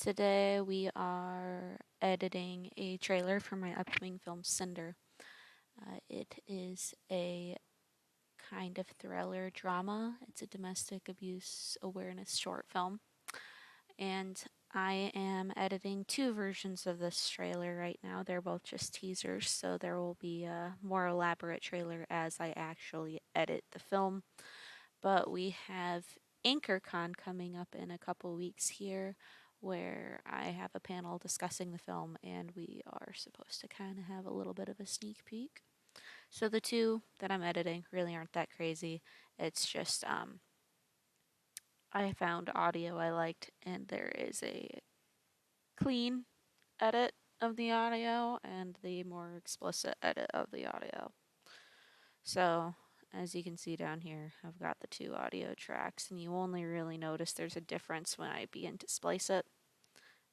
Today we are editing a trailer for my upcoming film Cinder. It is a kind of thriller drama. It's a domestic abuse awareness short film. And I am editing two versions of this trailer right now. They're both just teasers, so there will be a more elaborate trailer as I actually edit the film. But we have AnchorCon coming up in a couple weeks here, where I have a panel discussing the film and we are supposed to kind of have a little bit of a sneak peek. So the two that I'm editing really aren't that crazy. It's just I found audio I liked, and there is a clean edit of the audio and the more explicit edit of the audio. So as you can see down here, I've got the two audio tracks, and you only really notice there's a difference when I begin to splice it,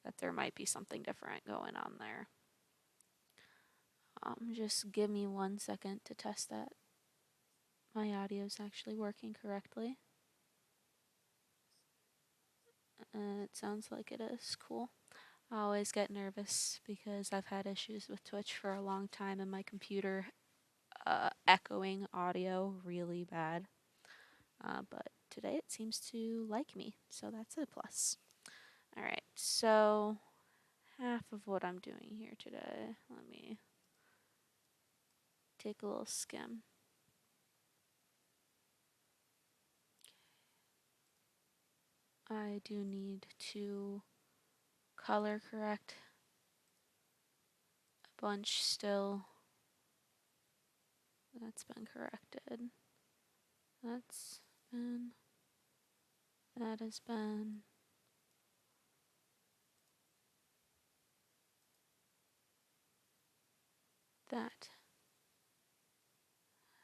that there might be something different going on there. Just give me 1 second to test that my audio is actually working correctly. It sounds like it is. Cool. I always get nervous because I've had issues with Twitch for a long time and my computer echoing audio really bad. But today it seems to like me, so that's a plus. Alright, so half of what I'm doing here today, let me take a little skim. I do need to color correct a bunch still. That's been corrected. That's been, that has been. That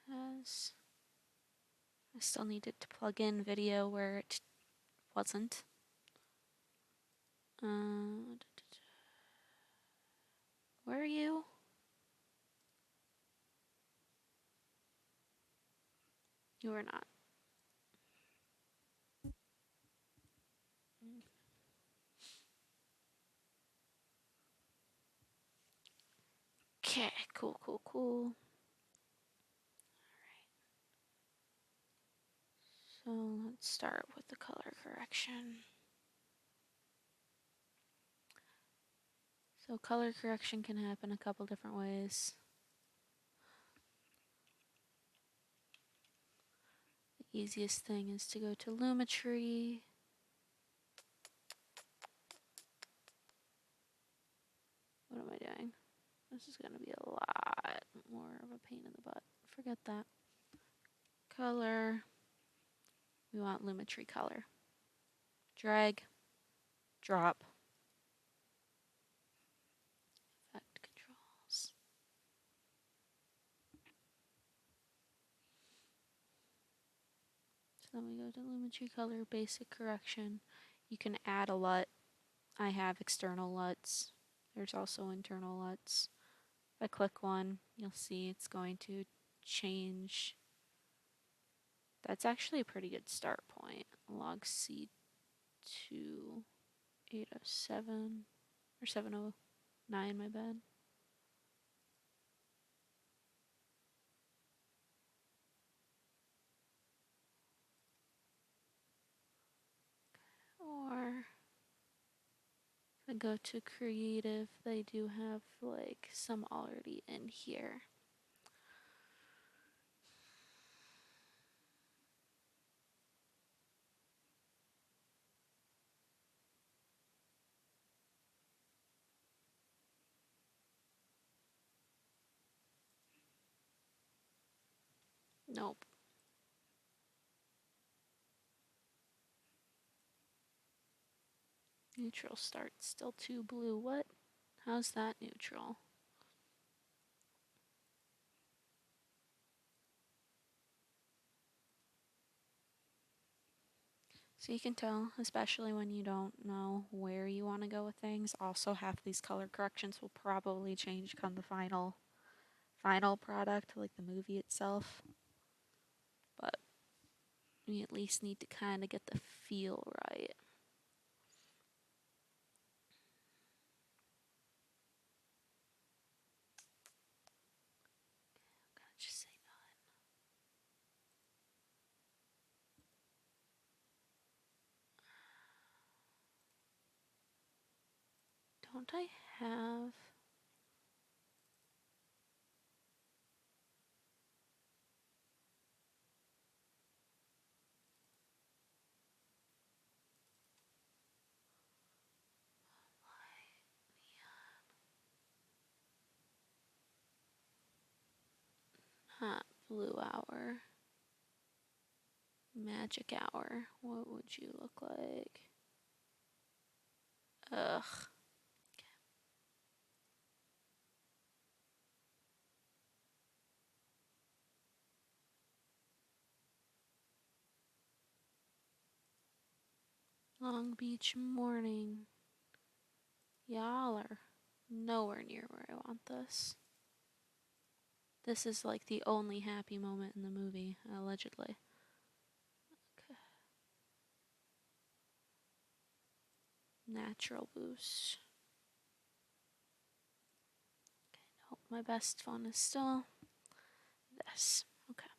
has, I still needed to plug in video where it wasn't. Where are you? You are not. Okay, cool. Alright. So let's start with the color correction. So color correction can happen a couple different ways. The easiest thing is to go to Lumetri. What am I doing? This is going to be a lot more of a pain in the butt. Forget that. Color. We want Lumetri color. Drag. Drop. Effect controls. So then we go to Lumetri color, basic correction. You can add a LUT. I have external LUTs. There's also internal LUTs. If I click one, you'll see it's going to change. That's actually a pretty good start point. Log C2 807 or 709, my bad. Or if I go to creative, they do have like some already in here. Nope. Neutral start, still too blue. What? How's that neutral? So you can tell, especially when you don't know where you want to go with things. Also, half these color corrections will probably change come the final product, like the movie itself. But we at least need to kind of get the feel right. Don't I have... Hot blue hour. Magic hour. What would you look like? Ugh. Long Beach morning. Y'all are nowhere near where I want this. This is like the only happy moment in the movie, allegedly. Okay. Natural boost. Okay, nope, my best fun is still this. Okay.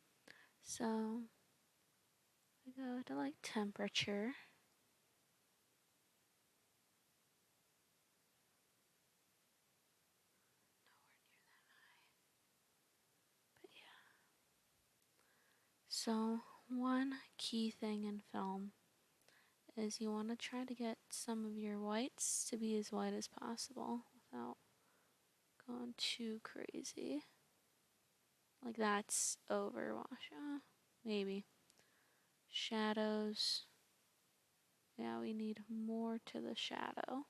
So we go to like temperature. But yeah. So one key thing in film is you want to try to get some of your whites to be as white as possible without going too crazy. Like that's overwash. Maybe. Shadows. Yeah, we need more to the shadow.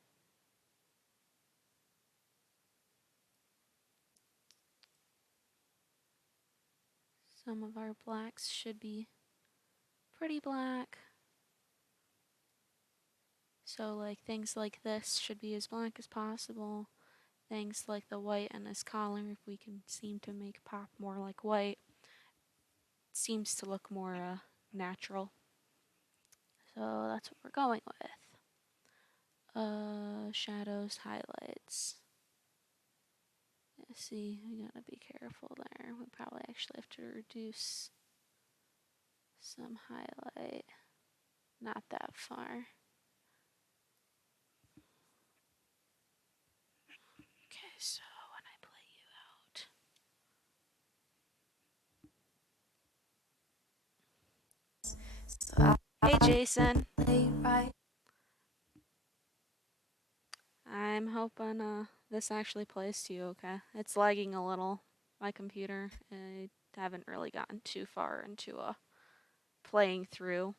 Some of our blacks should be pretty black. So like things like this should be as black as possible. Things like the white and this collar, if we can seem to make pop more like white, it seems to look more natural. So that's what we're going with. Shadows, highlights. Yeah, see, we gotta be careful there. We probably actually have to reduce some highlight. Not that far. Okay, so when I play you out. Hey Jason. I'm hoping this actually plays to you okay. It's lagging a little, my computer. I haven't really gotten too far into playing through.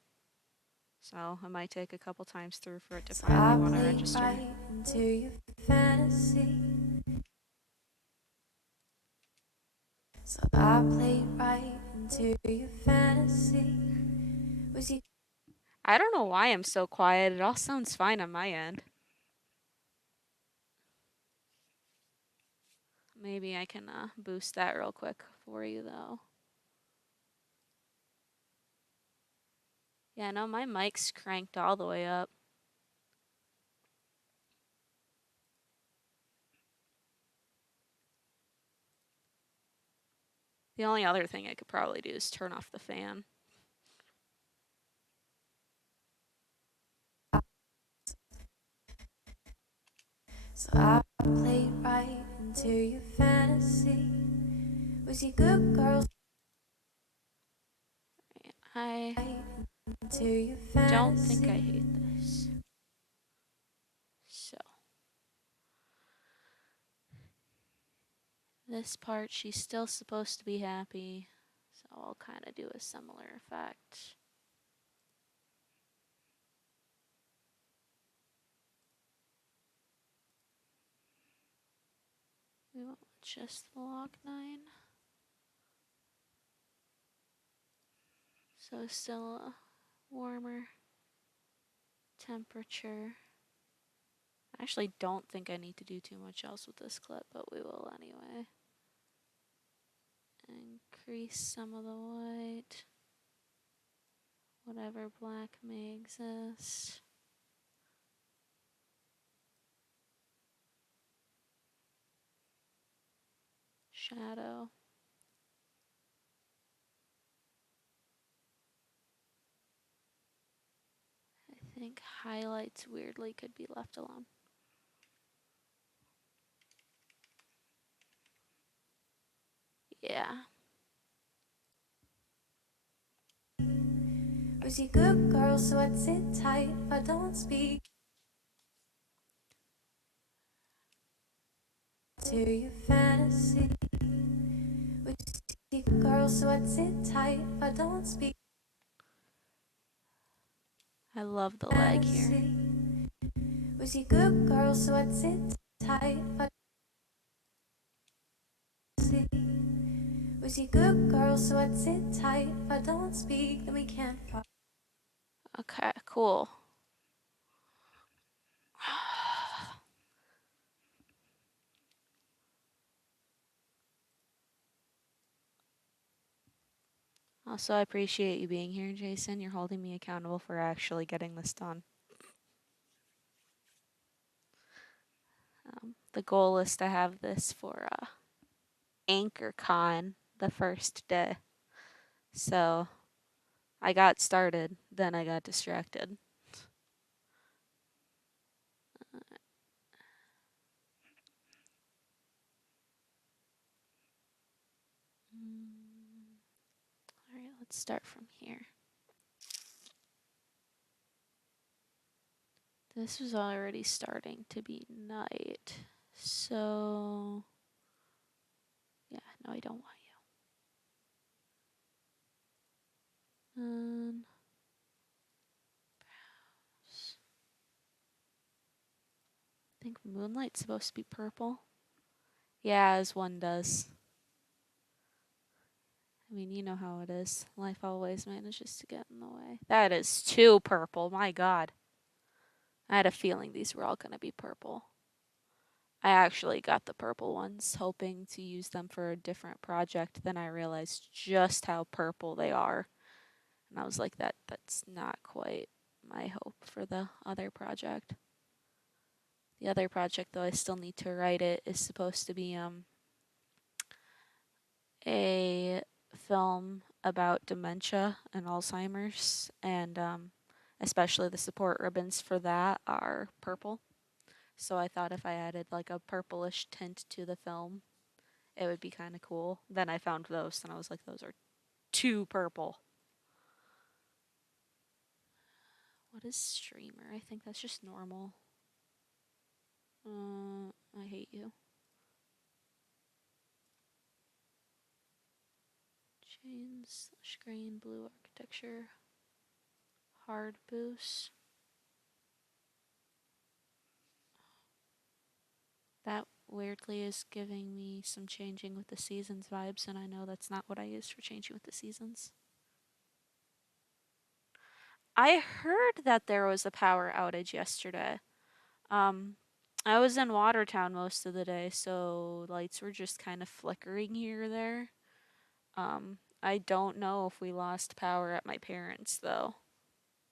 So it might take a couple times through for it to finally want to register. Right into your fantasy. So I played right into your fantasy. Was you? I don't know why I'm so quiet. It all sounds fine on my end. Maybe I can boost that real quick for you though. Yeah, no, my mic's cranked all the way up. The only other thing I could probably do is turn off the fan. So I played right into your fantasy. Was you good girl? I don't think I hate this. So this part, she's still supposed to be happy. So I'll kind of do a similar effect. We want just the log 9. So still a warmer temperature. I actually don't think I need to do too much else with this clip, but we will anyway. Increase some of the white. Whatever black may exist. Shadow. I think highlights weirdly could be left alone. Yeah. Was you good girl, so I'd sit tight, but don't speak to your fantasy. Was you good girl, so I'd sit tight, but don't speak I love the lag here. fantasy. Was you good girl, so I'd sit tight, but see. Was you good girl, so I'd sit tight, but don't speak, then we can't fuck. Okay, cool. Also, I appreciate you being here, Jason. You're holding me accountable for actually getting this done. The goal is to have this for AnchorCon the first day. So I got started, then I got distracted. All right, let's start from here. This was already starting to be night. So, yeah, no, I don't want you. I think moonlight's supposed to be purple. Yeah, as one does. I mean, you know how it is. Life always manages to get in the way. That is too purple, my god. I had a feeling these were all going to be purple. I actually got the purple ones, hoping to use them for a different project. Then I realized just how purple they are. And I was like, that's not quite my hope for the other project. The other project, though, I still need to write it, is supposed to be a film about dementia and Alzheimer's, and especially the support ribbons for that are purple. So I thought if I added like a purplish tint to the film, it would be kind of cool. Then I found those, and I was like, those are too purple. What is streamer? I think that's just normal. I hate you. Chains, screen, blue architecture, hard boost. That weirdly is giving me some changing with the seasons vibes, and I know that's not what I used for changing with the seasons. I heard that there was a power outage yesterday. Um, I was in Watertown most of the day, so lights were just kind of flickering here or there. I don't know if we lost power at my parents' though.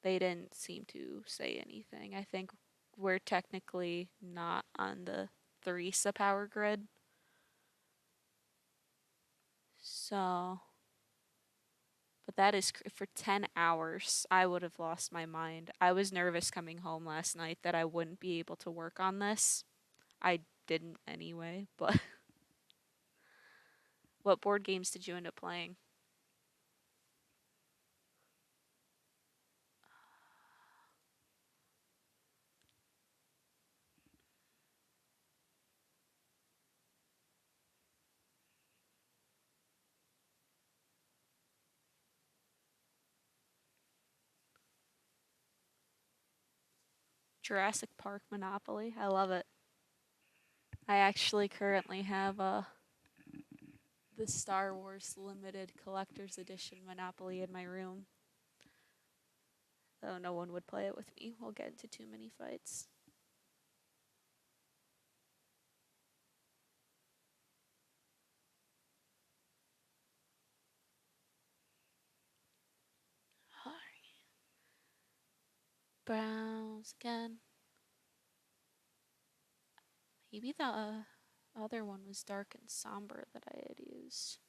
They didn't seem to say anything. I think we're technically not on the Theresa power grid. So, but that is for 10 hours. I would have lost my mind. I was nervous coming home last night that I wouldn't be able to work on this. I didn't anyway, but what board games did you end up playing? Jurassic Park Monopoly. I love it. I actually currently have the Star Wars limited collector's edition Monopoly in my room. Though no one would play it with me. We'll get into too many fights. Browse again. Maybe the other one was dark and somber that I had used.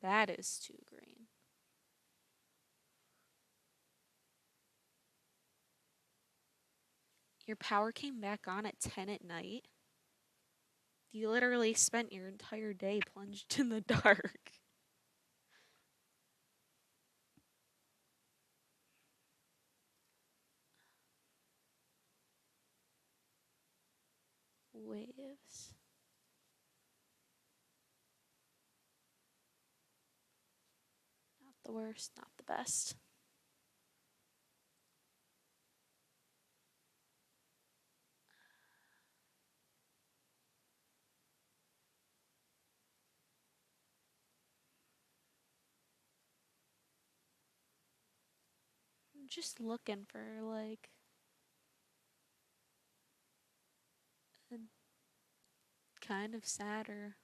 That is too green. Your power came back on at 10 at night? You literally spent your entire day plunged in the dark. Waves. Not the worst, not the best. I'm just looking for like a kind of sadder.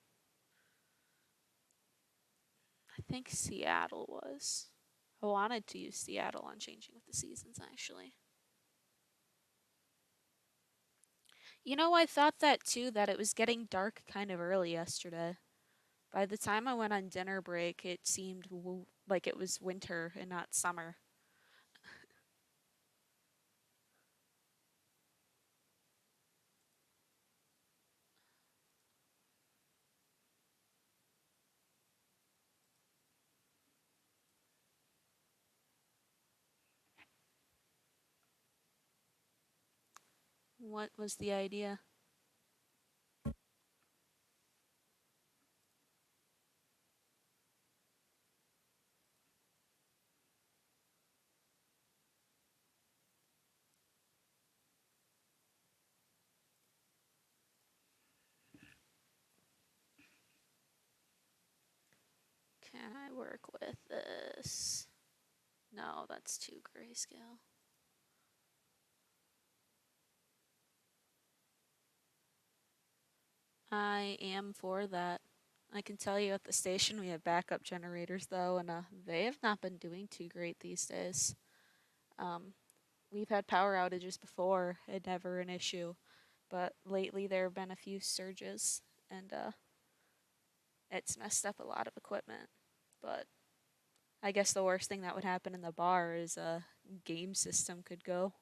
I think Seattle was. I wanted to use Seattle on Changing with the Seasons actually. I thought that too, that it was getting dark kind of early yesterday. By the time I went on dinner break, it seemed like it was winter and not summer. What was the idea? Can I work with this? No, that's too grayscale. I am for that. I can tell you at the station we have backup generators though, and they have not been doing too great these days. Um, we've had power outages before, and never an issue, but lately there have been a few surges, and it's messed up a lot of equipment. But I guess the worst thing that would happen in the bar is a game system could go.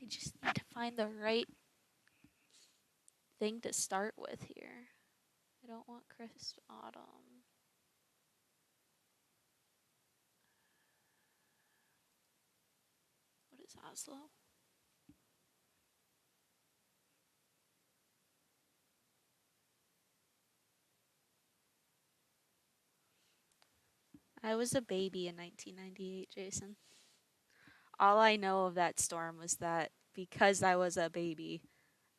I just need to find the right thing to start with here. I don't want crisp autumn. What is Oslo? I was a baby in 1998, Jason. All I know of that storm was that because I was a baby,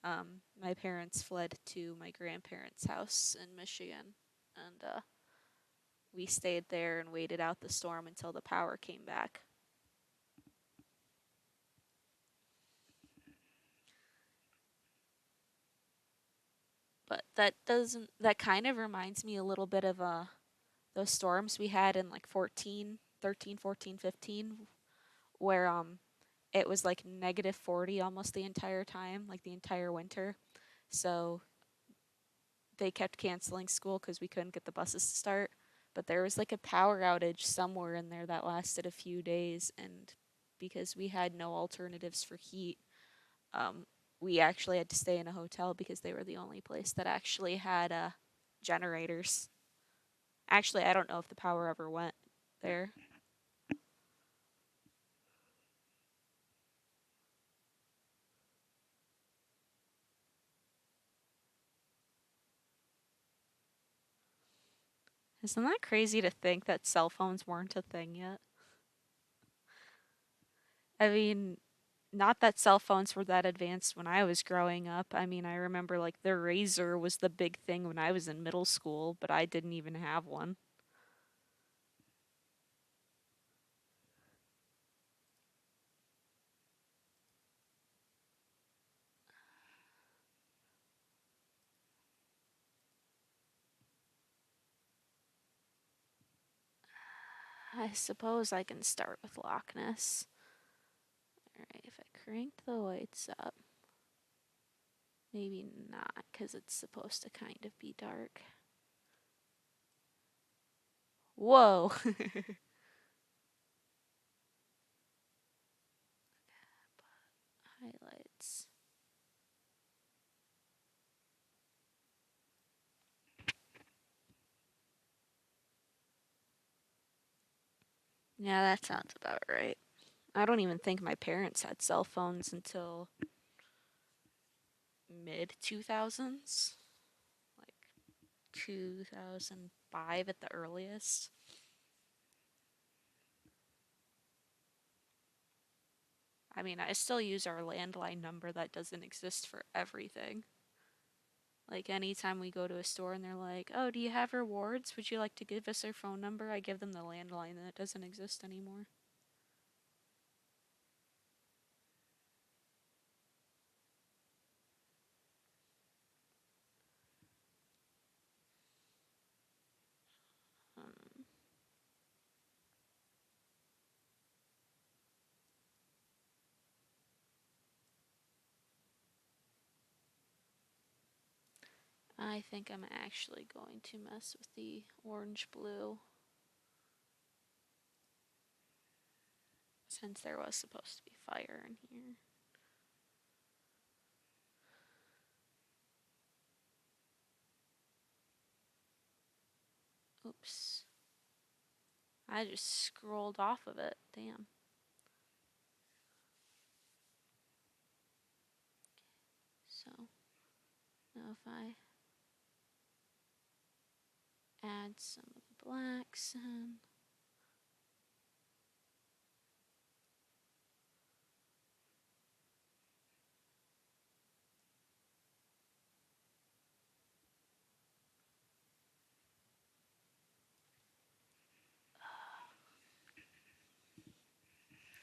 my parents fled to my grandparents' house in Michigan, and we stayed there and waited out the storm until the power came back. But that kind of reminds me a little bit of those storms we had in like 14, 13, 14, 15, where it was like -40 almost the entire time, like the entire winter. So they kept canceling school because we couldn't get the buses to start. But there was like a power outage somewhere in there that lasted a few days, and because we had no alternatives for heat, um, we actually had to stay in a hotel because they were the only place that actually had generators. Actually, I don't know if the power ever went there. Isn't that crazy to think that cell phones weren't a thing yet? I mean, not that cell phones were that advanced when I was growing up. I mean, I remember like the Razor was the big thing when I was in middle school, but I didn't even have one. I suppose I can start with Loch Ness. Alright, if I crank the lights up. Maybe not, because it's supposed to kind of be dark. Whoa! Highlights. Yeah, that sounds about right. I don't even think my parents had cell phones until mid 2000s, like 2005 at the earliest. I mean, I still use our landline number that doesn't exist for everything. Like anytime we go to a store and they're like, "Oh, do you have rewards? Would you like to give us your phone number?" I give them the landline that doesn't exist anymore. Um, I think I'm actually going to mess with the orange blue since there was supposed to be fire in here. Oops. I just scrolled off of it. Damn. So now if I add some of the blacks in.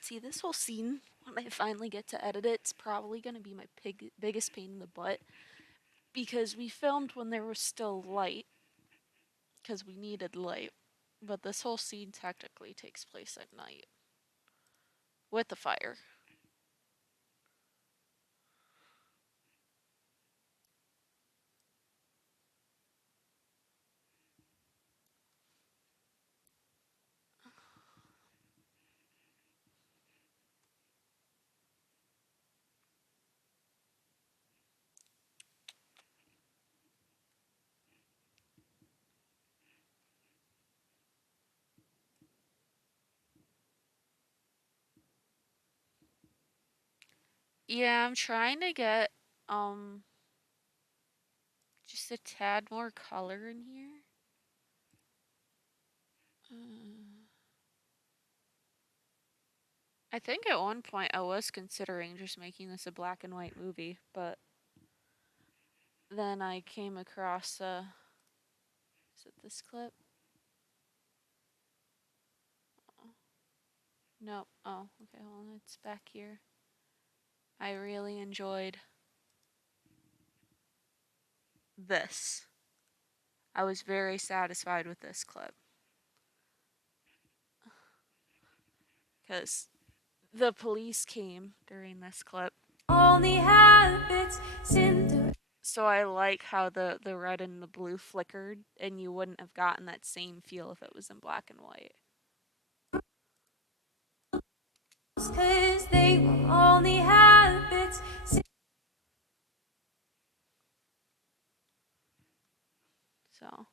See, this whole scene, when I finally get to edit it, it's probably going to be my biggest pain in the butt because we filmed when there was still light because we needed light. But this whole scene technically takes place at night with the fire. Yeah, I'm trying to get um just a tad more color in here. Uh, I think at one point I was considering just making this a black and white movie, but then I came across is it this clip? Oh, nope. Oh, okay, hold on, it's back here. I really enjoyed this. I was very satisfied with this clip because the police came during this clip. Only habits, cinder. So I like how the red and the blue flickered, and you wouldn't have gotten that same feel if it was in black and white. Cause they were only habits. So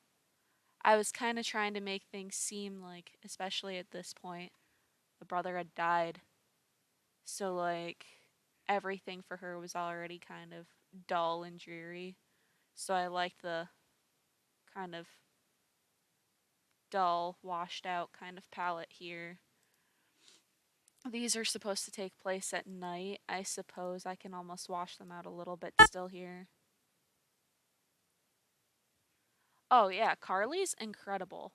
I was kind of trying to make things seem like, especially at this point, the brother had died. So, like, everything for her was already kind of dull and dreary. So I liked the kind of dull, washed out kind of palette here. These are supposed to take place at night. I suppose I can almost wash them out a little bit still here. Oh yeah, Carly's incredible.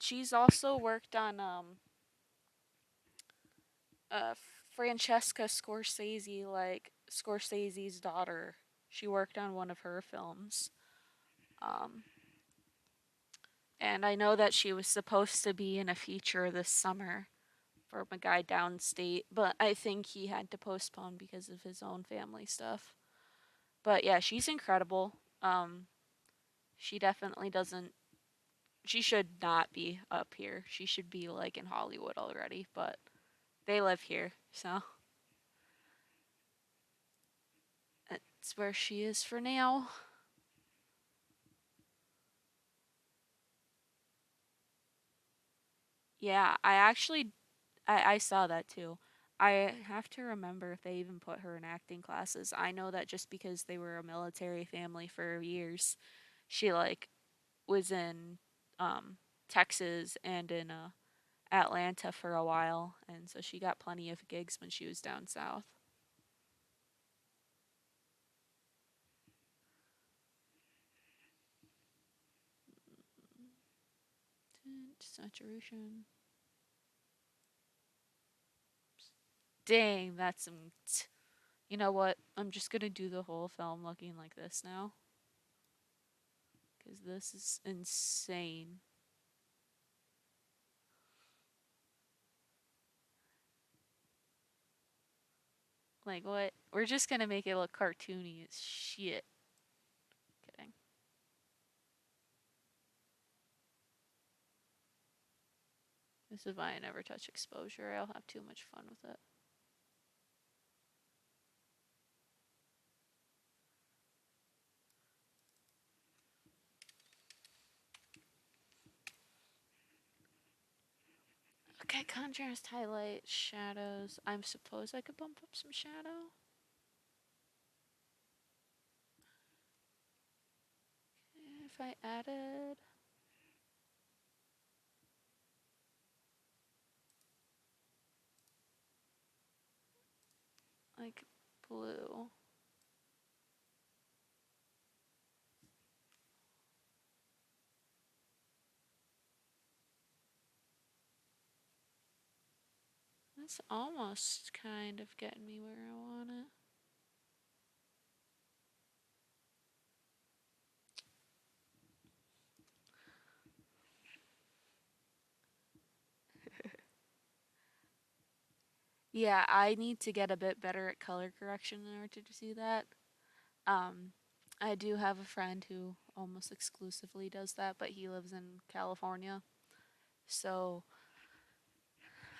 She's also worked on uh Francesca Scorsese, like Scorsese's daughter. She worked on one of her films. Um, and I know that she was supposed to be in a feature this summer from a guy downstate, but I think he had to postpone because of his own family stuff. But yeah, she's incredible. She definitely doesn't. She should not be up here. She should be like in Hollywood already. But they live here, so that's where she is for now. Yeah, I saw that too. I have to remember if they even put her in acting classes. I know that just because they were a military family for years, she like was in um Texas and in Atlanta for a while, and so she got plenty of gigs when she was down south. Saturation. Dang, that's some. You know what? I'm just gonna do the whole film looking like this now, because this is insane. Like, what? We're just gonna make it look cartoony as shit. Kidding. This is why I never touch exposure. I'll have too much fun with it. Okay, contrast, highlight, shadows. I suppose I could bump up some shadow. If I added like blue. That's almost kind of getting me where I want it. Yeah, I need to get a bit better at color correction in order to do that. Um, I do have a friend who almost exclusively does that, but he lives in California. So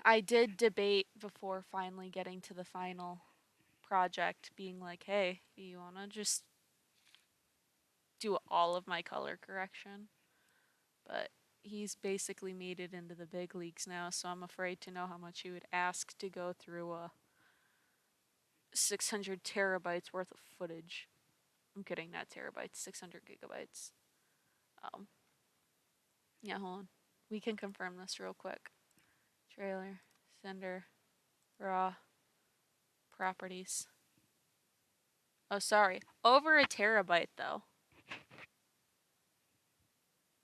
I did debate before finally getting to the final project, being like, hey, you want to just do all of my color correction? But he's basically made it into the big leagues now, so I'm afraid to know how much he would ask to go through a 600 terabytes worth of footage. I'm kidding, not terabytes, 600 gigabytes. Um, yeah, hold on. We can confirm this real quick. Trailer, Cinder, raw, properties. Oh, sorry. Over a terabyte, though.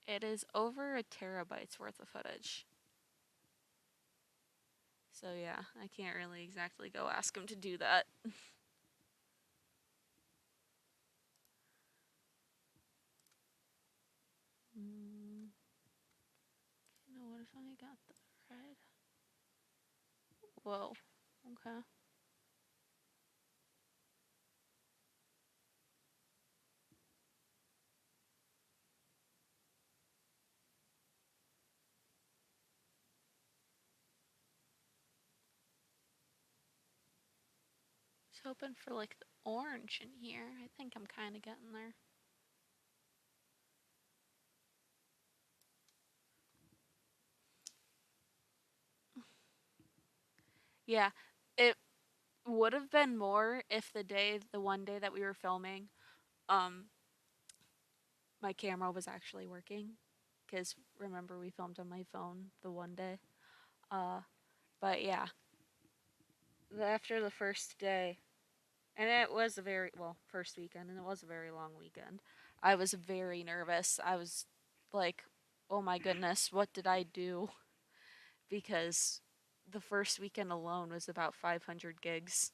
It is over a terabyte's worth of footage. So, yeah, I can't really exactly go ask him to do that. Mm, you know what if I got the red? Whoa. Okay. I was hoping for like the orange in here. I think I'm kind of getting there. Yeah, it would have been more if the one day that we were filming, um, my camera was actually working. Because remember, we filmed on my phone the one day. Uh, but yeah, after the first day, and it was a very, well, first weekend, and it was a very long weekend, I was very nervous. I was like, oh my goodness, what did I do? Because the first weekend alone was about 500 gigs.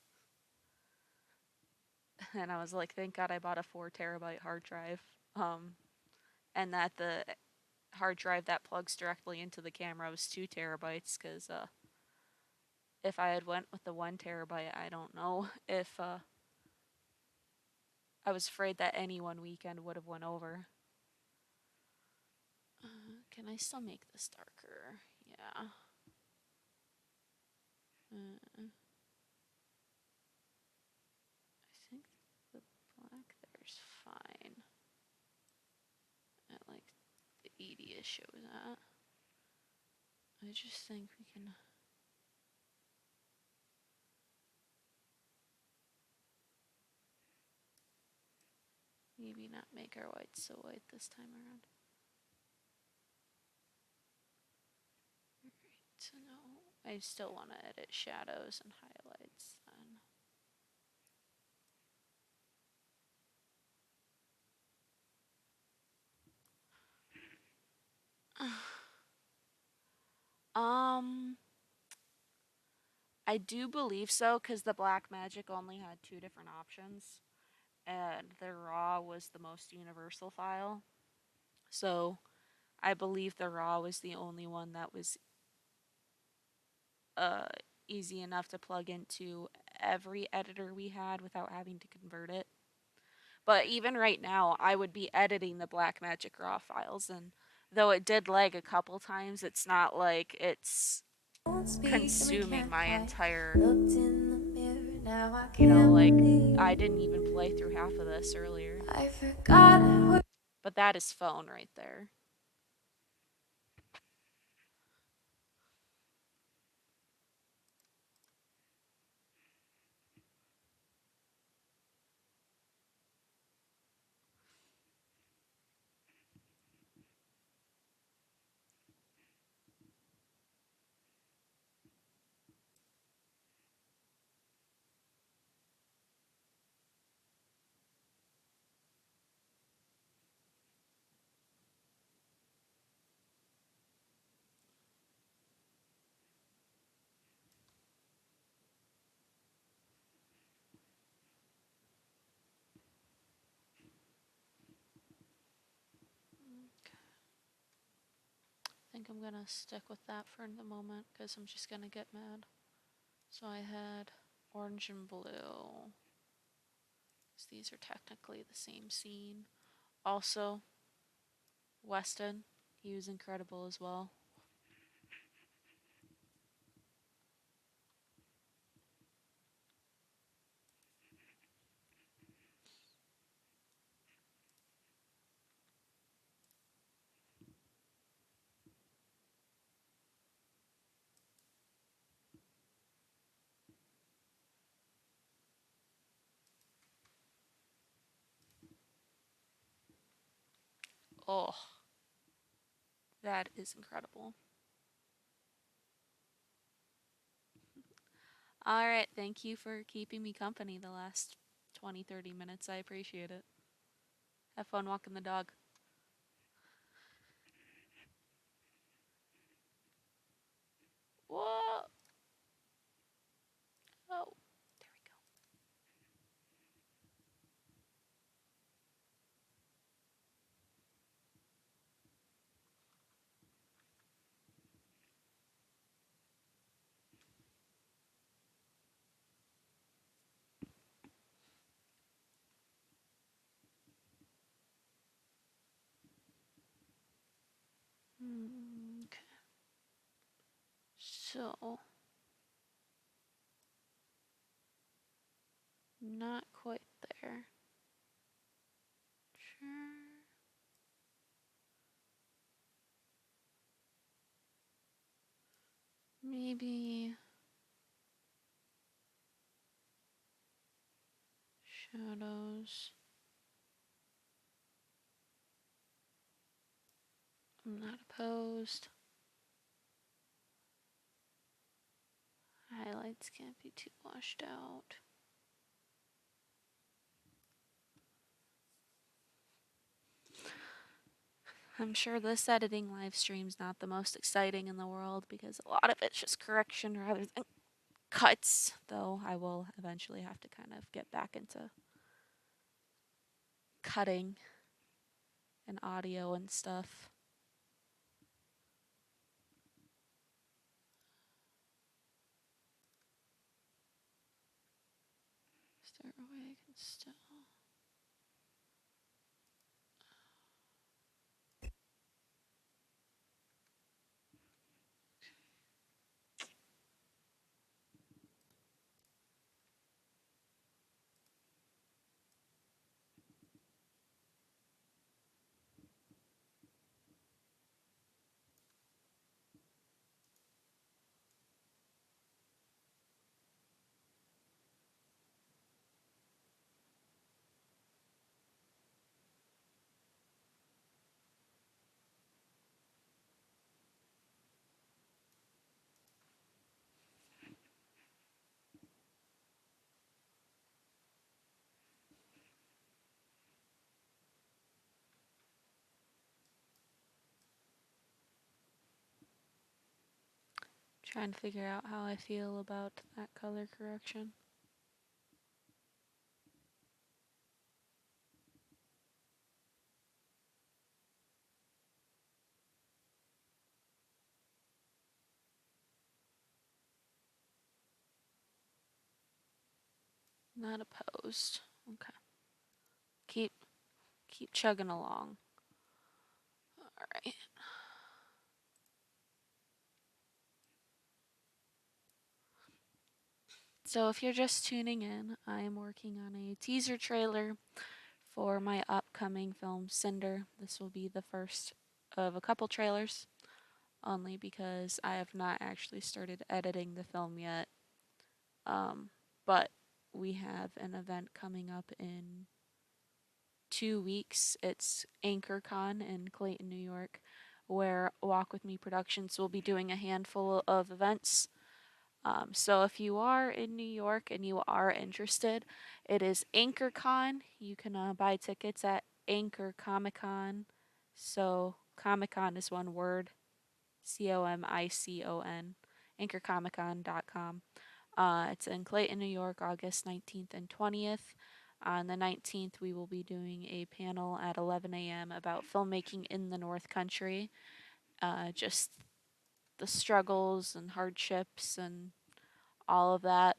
And I was like, thank God I bought a 4 terabyte hard drive. And that the hard drive that plugs directly into the camera was 2 terabytes because if I had went with the 1 terabyte, I don't know if I was afraid that any one weekend would have went over. Can I still make this darker? Yeah. I think the black there's fine. At like the 80ish shows that. I just think we can maybe not make our whites so white this time around. Alright, so no, I still want to edit shadows and highlights then. um, I do believe so because the black magic only had two different options, and the raw was the most universal file. So I believe the raw was the only one that was uh easy enough to plug into every editor we had without having to convert it. But even right now, I would be editing the Blackmagic raw files, and though it did lag a couple times, it's not like it's Won't speak and we consuming can't my fight. entire, Looked in the mirror, now I like can't I believe didn't even play through half of this earlier. I forgot I would. But that is phone right there. I think I'm gonna stick with that for the moment because I'm just gonna get mad. So I had orange and blue. These are technically the same scene. Also, Weston, he was incredible as well. Oh, that is incredible. All right, thank you for keeping me company the last 20, 30 minutes. I appreciate it. Have fun walking the dog. Whoa! Oh, there we go. Okay. So, not quite there. Sure. Maybe shadows. I'm not opposed. Highlights can't be too washed out. I'm sure this editing live stream's not the most exciting in the world because a lot of it's just correction rather than cuts, though I will eventually have to kind of get back into cutting and audio and stuff. Is there a way I can still Trying to figure out how I feel about that color correction. Not opposed. Okay. Keep keep chugging along. All right. So if you're just tuning in, I am working on a teaser trailer for my upcoming film Cinder. This will be the first of a couple trailers, only because I have not actually started editing the film yet. But we have an event coming up in 2 weeks. It's AnchorCon in Clayton, New York, where Walk With Me Productions will be doing a handful of events. So if you are in New York and you are interested, it is AnchorCon. You can buy tickets at Anchor Comic Con. So Comic Con is one word, COMICON, anchorcomiccon.com. It's in Clayton, New York, August 19th and 20th. On the 19th, we will be doing a panel at 11 a.m. about filmmaking in the North Country. Just the struggles and hardships and all of that,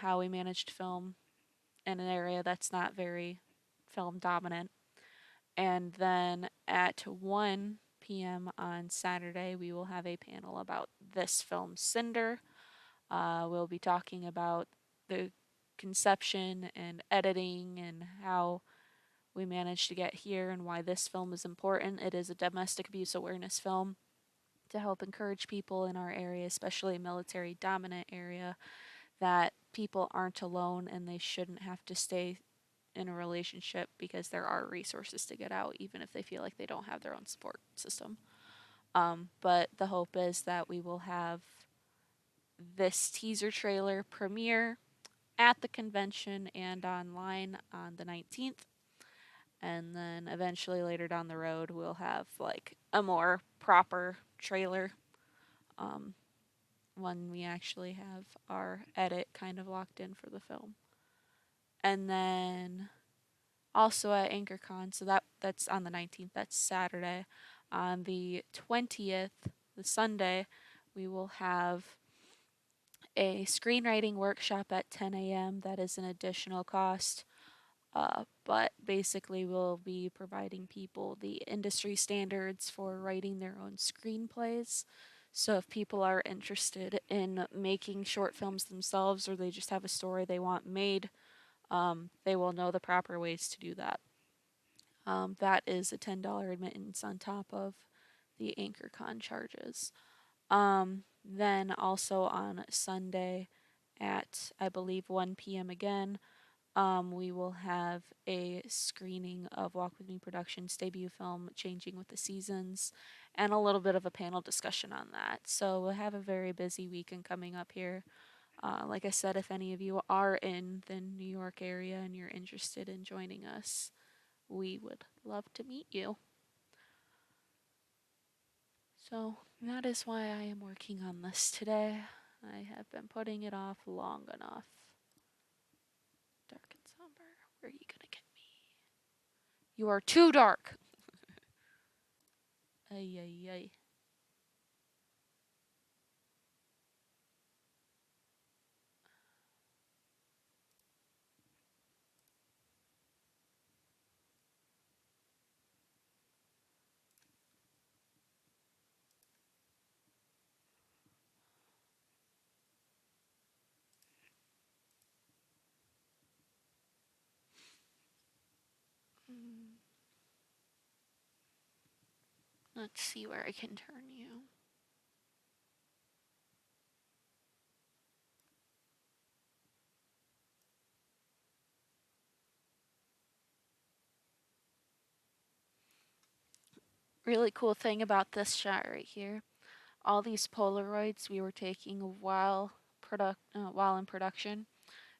how we managed to film in an area that's not very film dominant. And then at 1 p.m. on Saturday, we will have a panel about this film, Cinder. We'll be talking about the conception and editing and how we managed to get here and why this film is important. It is a domestic abuse awareness film to help encourage people in our area, especially a military dominant area, that people aren't alone and they shouldn't have to stay in a relationship because there are resources to get out, even if they feel like they don't have their own support system. But the hope is that we will have this teaser trailer premiere at the convention and online on the 19th. And then eventually later down the road, we'll have like a more proper trailer when we actually have our edit kind of locked in for the film. And then also at AnchorCon, so that's on the 19th, that's Saturday. On the 20th, the Sunday, we will have a screenwriting workshop at 10 a.m. That is an additional cost. But basically, we'll be providing people the industry standards for writing their own screenplays. So if people are interested in making short films themselves or they just have a story they want made, they will know the proper ways to do that. That is a $10 admittance on top of the AnchorCon charges. Then also on Sunday at, I believe, 1 p.m. again, we will have a screening of Walk With Me Productions' debut film, Changing with the Seasons, and a little bit of a panel discussion on that. So we'll have a very busy weekend coming up here. Like I said, if any of you are in the New York area and you're interested in joining us, we would love to meet you. So that is why I am working on this today. I have been putting it off long enough. Dark and somber. Where are you gonna get me? You are too dark. Ay, ay, ay. Let's see where I can turn you. Really cool thing about this shot right here. All these Polaroids we were taking while in production.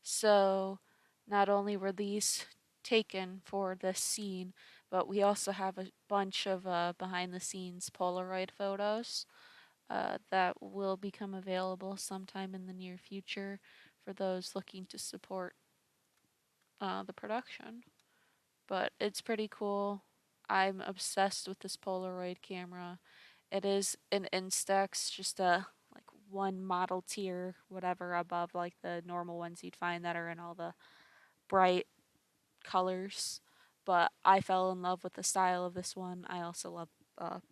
So not only were these taken for this scene, but we also have a bunch of behind the scenes Polaroid photos. that will become available sometime in the near future for those looking to support the production. But it's pretty cool. I'm obsessed with this Polaroid camera. It is an Instax, just a like one model tier, whatever, above like the normal ones you'd find that are in all the bright colors. But I fell in love with the style of this one. I also love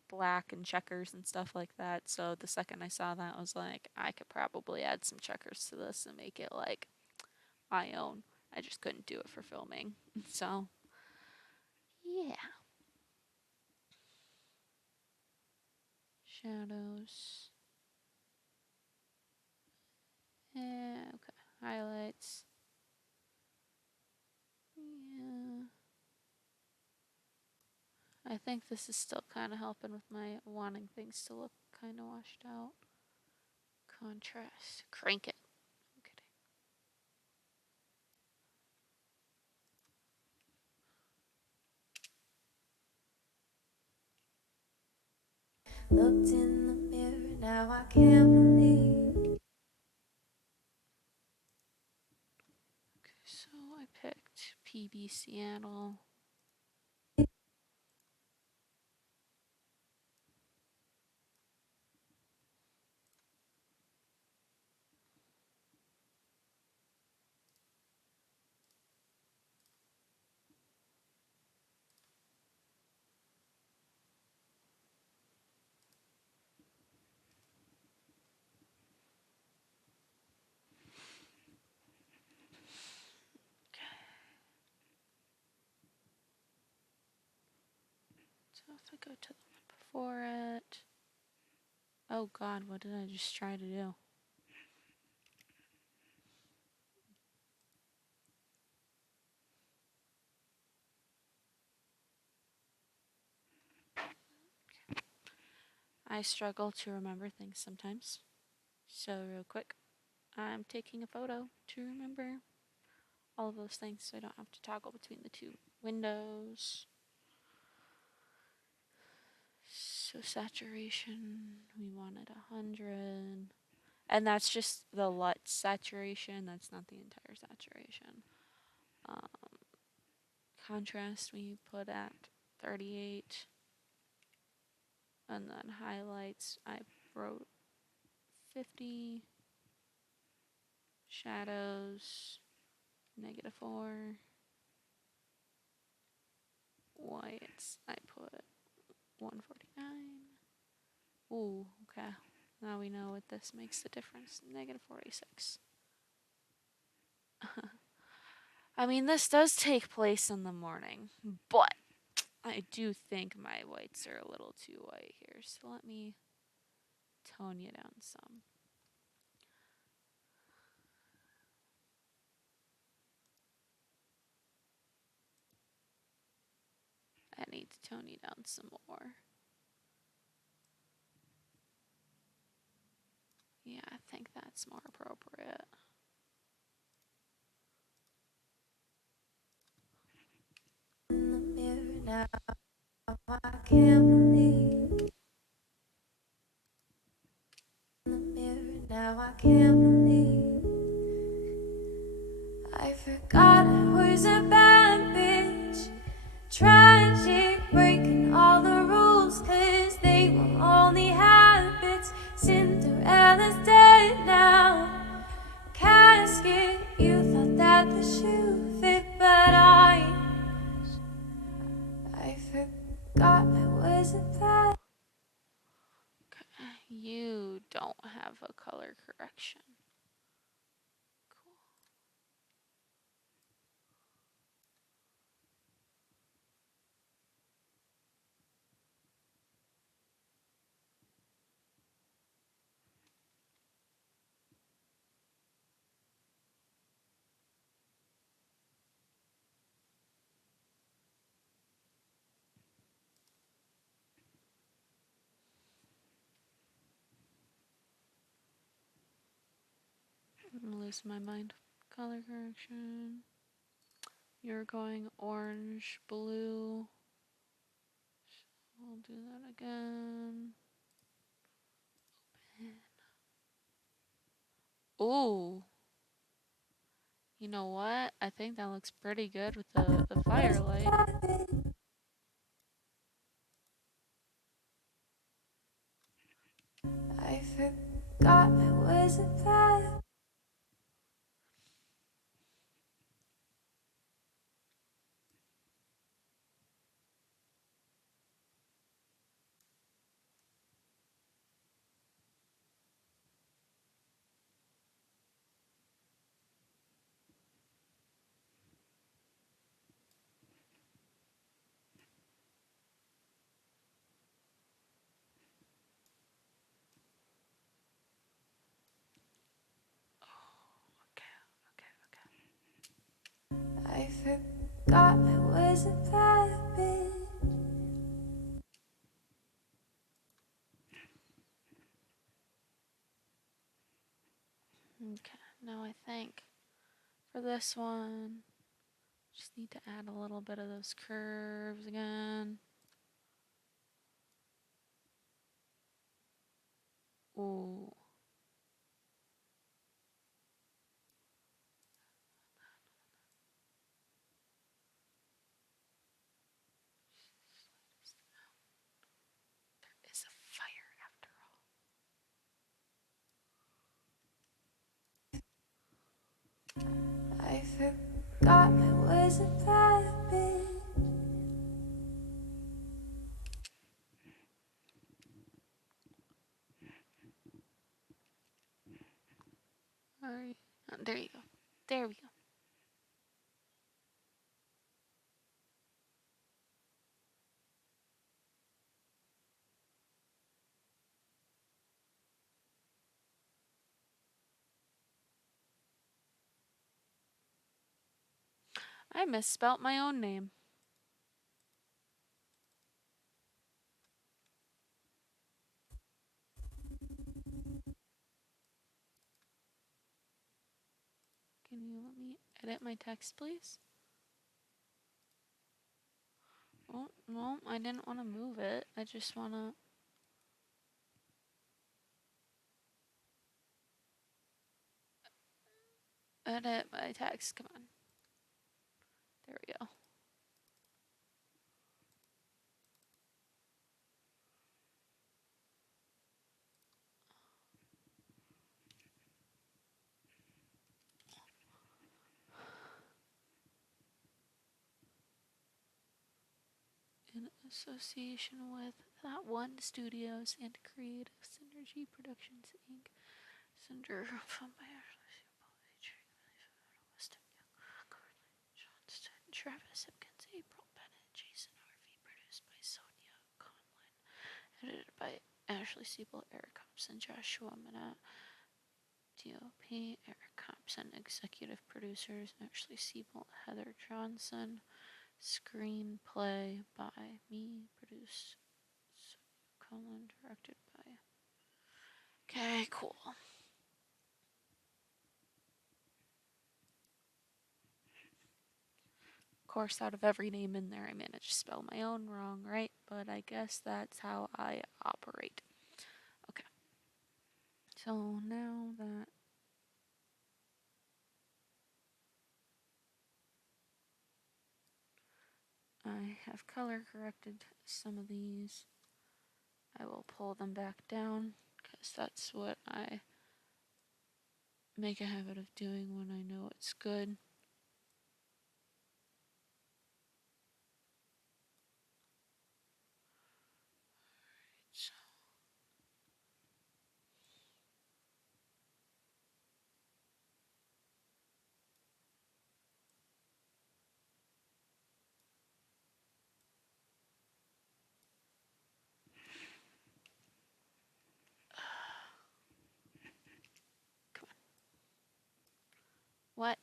black and checkers and stuff like that. So the second I saw that, I was like, I could probably add some checkers to this and make it like my own. I just couldn't do it for filming. So, yeah. Shadows. Yeah, okay. Highlights. Yeah. I think this is still kind of helping with my wanting things to look kind of washed out. Contrast. Crank it. I'm kidding. Looked in the mirror, now I can't believe. Okay, so I picked PB Seattle. So if I go to the one before it. Oh god, what did I just try to do? I struggle to remember things sometimes. So, real quick, I'm taking a photo to remember all of those things so I don't have to toggle between the two windows. So, saturation, we wanted 100. And that's just the LUT saturation, that's not the entire saturation. Um, Contrast, we put at 38. And then highlights, I wrote 50. Shadows, -4. Whites, I put 149. Ooh, okay. Now we know what this makes the difference. -46. I mean, this does take place in the morning, but I do think my whites are a little too white here. So let me tone you down some. I need to tone you down some more. Yeah, I think that's more appropriate. In the mirror, now I can't believe. In the mirror, now I can't believe. I forgot I was a bad bitch. Tragic, breaking all the rules, 'cause they were only habits. Cinderella's dead now. Casket, you thought that the shoe fit, but I forgot I was a bad. Okay, you don't have a color correction. Cool. I'm losing my mind. Color correction. You're going orange, blue. I'll do that again. Ooh, you know what? I think that looks pretty good with the firelight. I forgot I was a bad. I forgot I was a bad bitch. Okay, now I think for this one, just need to add a little bit of those curves again. Ooh. There is a fire after all. I forgot I was a bad bitch. Alright. There you go. There we go. I misspelt my own name. Can you let me edit my text, please? Oh, no, I didn't want to move it. I just want to edit my text. Come on. There we go. In association with That One Studios and Creative Synergy Productions, Inc. Cinder, from by Ashley Johnston, Travis Hipkins, April Bennett, Jason Harvey, produced by Sonia Conlin, edited by Ashley Siebel, Eric Thompson, Joshua Minette, DOP, Eric Thompson, executive producers, Ashley Siebel, Heather Johnson, screenplay by me, produced Sonia Conlin, directed by. Okay, cool. Of course, out of every name in there, I managed to spell my own wrong, right? But I guess that's how I operate. Okay. So now that I have color corrected some of these, I will pull them back down because that's what I make a habit of doing when I know it's good. So, come on. What?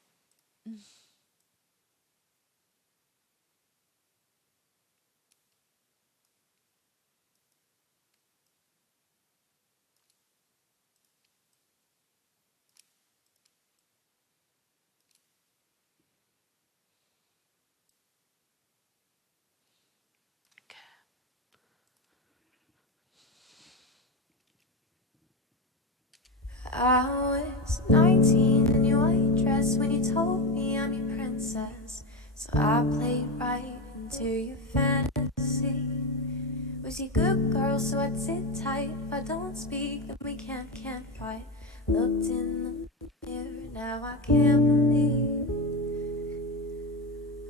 I was 19 in your white dress when you told me I'm your princess. So I played right into your fantasy. Was you good girl, so I'd sit tight. If I don't speak, then we can't fight. Looked in the mirror, now I can't believe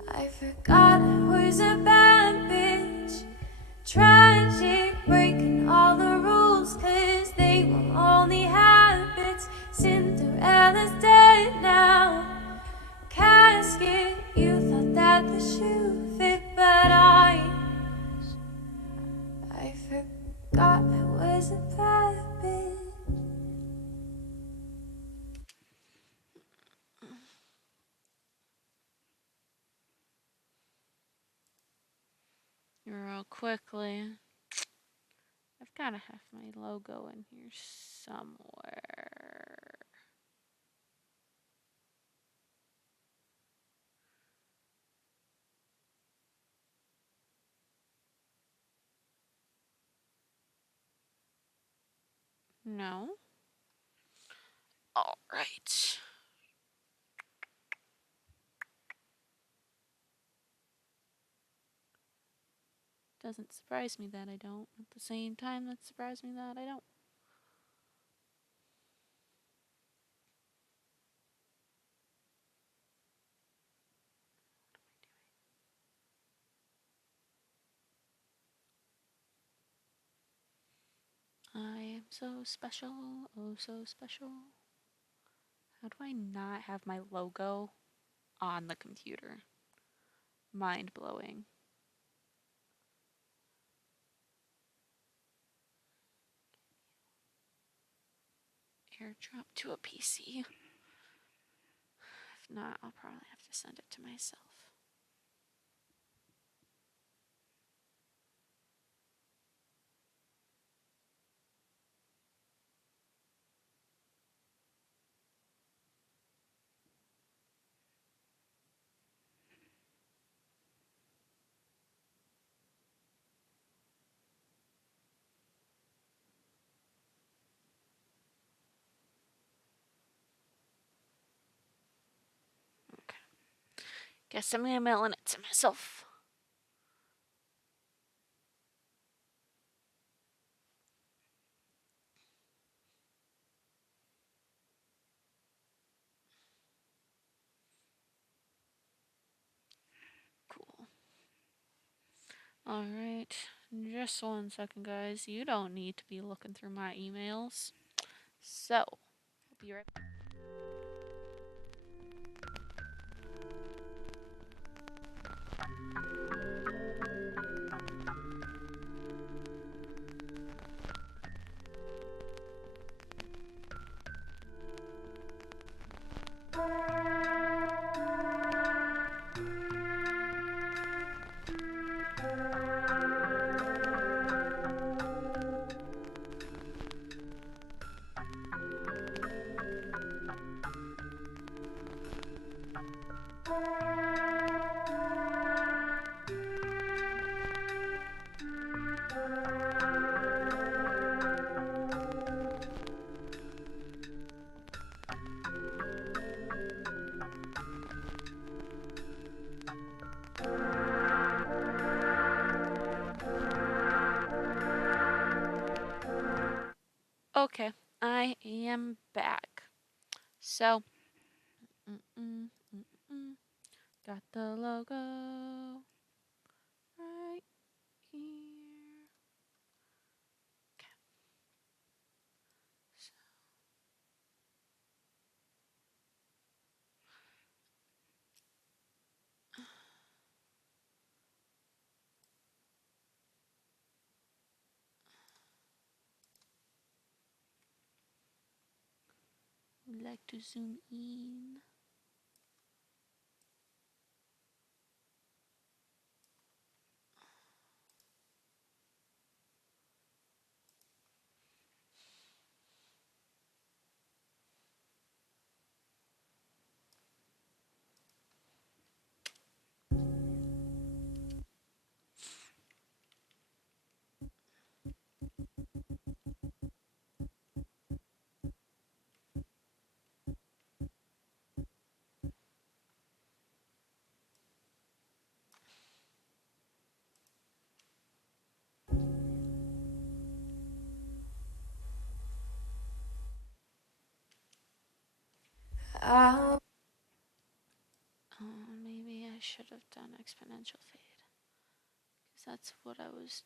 I forgot I was a bad bitch. Tragic, breaking all the rules, 'cause they were only habits. Cinderella's dead now. Casket, you thought that the shoe fit, but I forgot I was a bad bitch. Real quickly. I've gotta have my logo in here somewhere. No? Alright. Doesn't surprise me that I don't. At the same time, that surprised me that I don't. I am so special, oh so special. How do I not have my logo on the computer? Mind blowing. Airdrop to a PC. If not, I'll probably have to send it to myself. Okay. Guess I'm emailing it to myself. Cool. Alright. Just 1 second, guys. You don't need to be looking through my emails. So, I'll be right back. Okay, I am back. So, mm-mm, mm-mm, got the logo right here. Okay, so would like to zoom in. should have done exponential fade. Because that's what I was...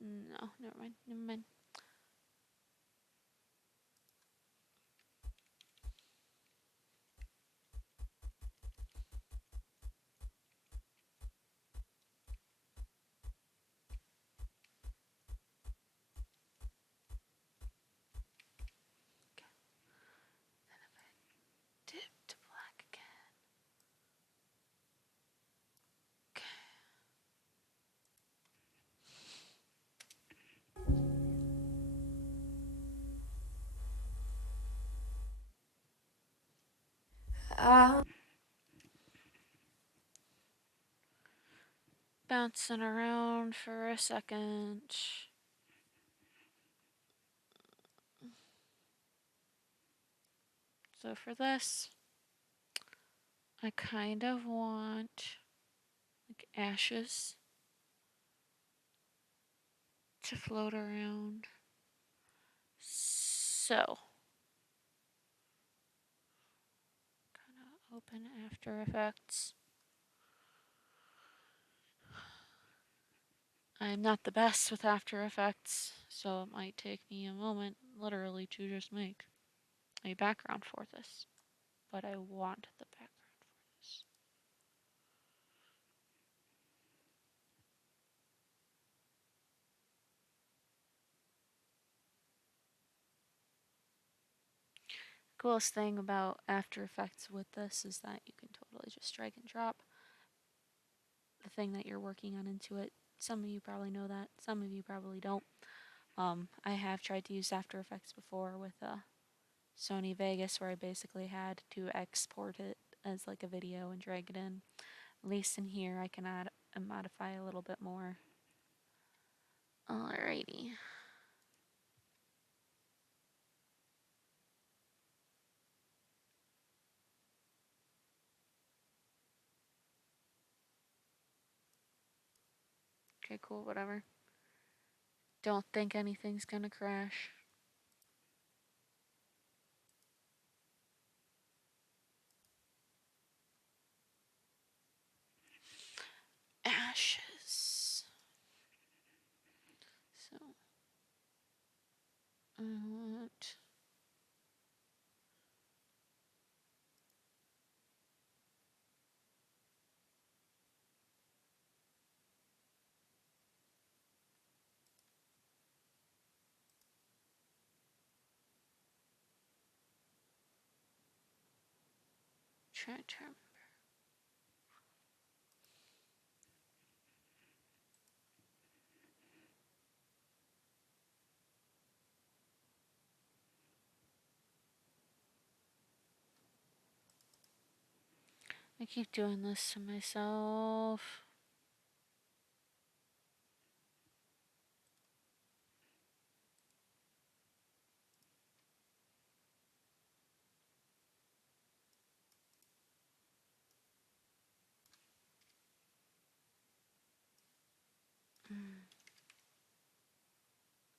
No, never mind, never mind. Then if I dip to black again. Bouncing around for a second. So for this, I kind of want like ashes to float around. So, kind of open After Effects. I'm not the best with After Effects, so it might take me a moment, literally, to just make a background for this. But I want the background for this. Coolest thing about After Effects with this is that you can totally just drag and drop the thing that you're working on into it. Some of you probably know that, some of you probably don't. I have tried to use After Effects before with Sony Vegas, where I basically had to export it as like a video and drag it in. At least in here, I can add and modify a little bit more. Alrighty. Okay, cool, whatever. Don't think anything's gonna crash. Ashes. So, I want... Try to remember. I keep doing this to myself.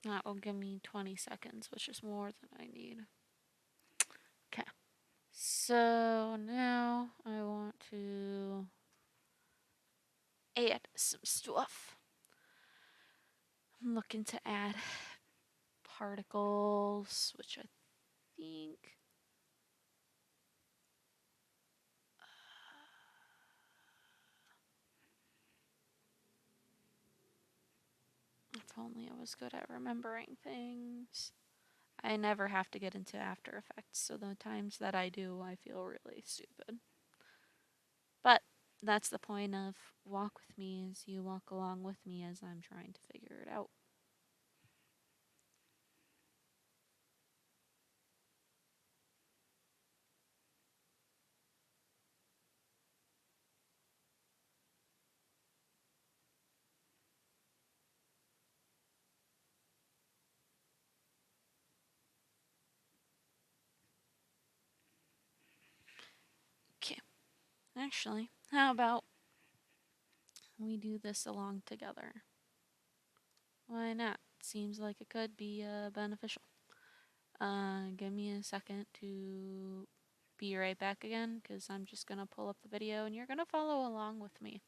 That will give me 20 seconds, which is more than I need. Okay. So now I want to add some stuff. I'm looking to add particles, which I think... If only I was good at remembering things. I never have to get into After Effects, so the times that I do, I feel really stupid. But that's the point of walk with me, is you walk along with me as I'm trying to figure it out. Okay, actually, how about we do this along together? Why not? Seems like it could be beneficial. Give me a second to be right back again because I'm just going to pull up the video and you're going to follow along with me.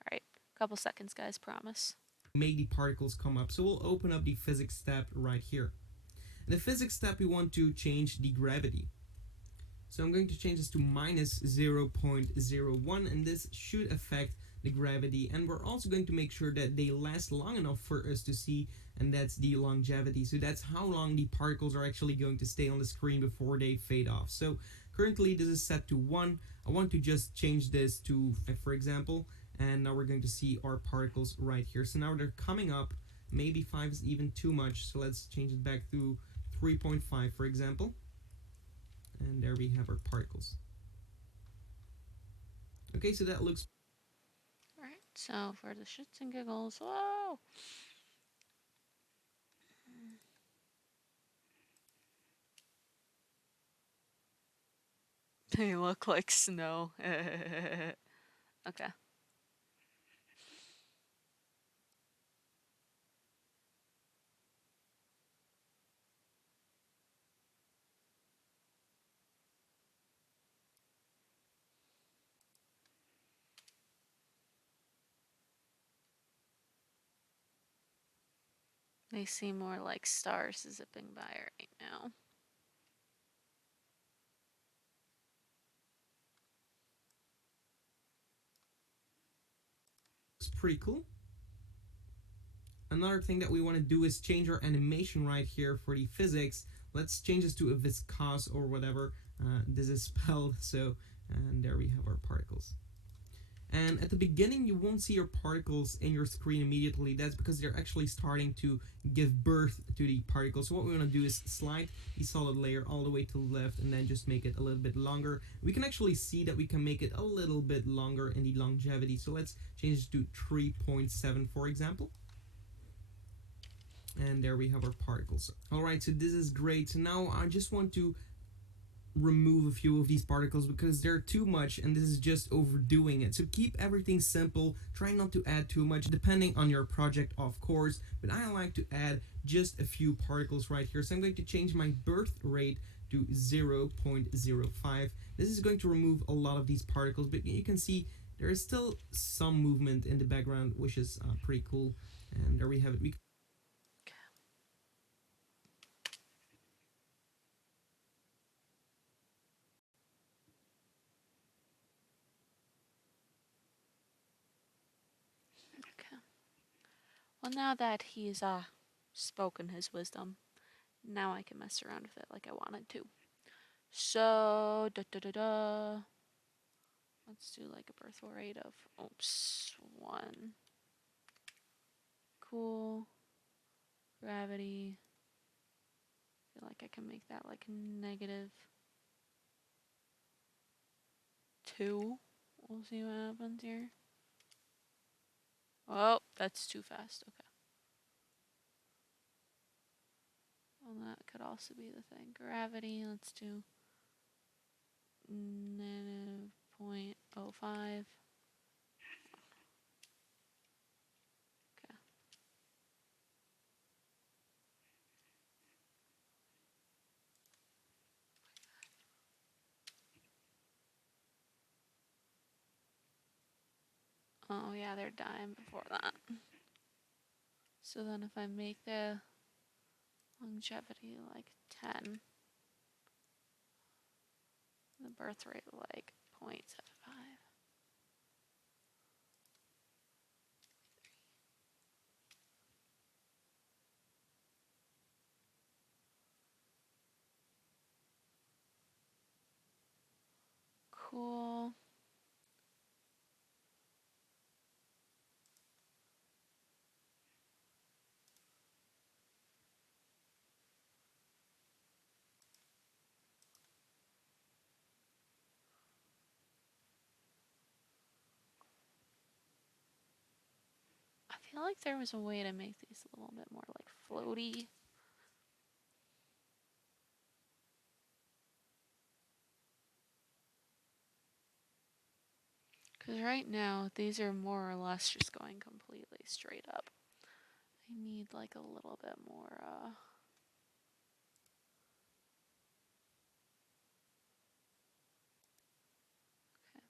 All right, couple seconds, guys, promise. Make the particles come up. So we'll open up the physics tab right here. In the physics tab, we want to change the gravity. So I'm going to change this to minus 0.01, and this should affect the gravity. And we're also going to make sure that they last long enough for us to see, and that's the longevity. So that's how long the particles are actually going to stay on the screen before they fade off. So currently this is set to 1. I want to just change this to 5, for example, and now we're going to see our particles right here. So now they're coming up. Maybe 5 is even too much, so let's change it back to 3.5, for example. And there we have our particles. Okay, so that looks... Alright, so for the shits and giggles, whoa! They look like snow. Okay. They seem more like stars zipping by right now. It's pretty cool. Another thing that we want to do is change our animation right here for the physics. Let's change this to a viscose or whatever this is spelled. So, and there we have our particles. And at the beginning, you won't see your particles in your screen immediately. That's because they're actually starting to give birth to the particles. So what we want to do is slide the solid layer all the way to the left and then just make it a little bit longer. We can actually see that we can make it a little bit longer in the longevity. So let's change it to 3.7, for example. And there we have our particles. Alright, so this is great. So now I just want to remove a few of these particles because they're too much and this is just overdoing it. So keep everything simple, try not to add too much depending on your project, of course, but I like to add just a few particles right here. So I'm going to change my birth rate to 0.05. This is going to remove a lot of these particles, but you can see there is still some movement in the background, which is pretty cool. And there we have it. Okay. Well, now that he's spoken his wisdom, now I can mess around with it like I wanted to. So, let's do like a birth rate of, 1. Cool. Gravity. I feel like I can make that like -2. We'll see what happens here. Oh, that's too fast. Okay. Well, that could also be the thing. Gravity, let's do -0.05. Okay. Oh yeah, they're dying before that. So then if I make the longevity like 10, the birth rate like 0.75. Cool. I feel like there was a way to make these a little bit more like floaty. Because right now, these are more or less just going completely straight up. I need like a little bit more,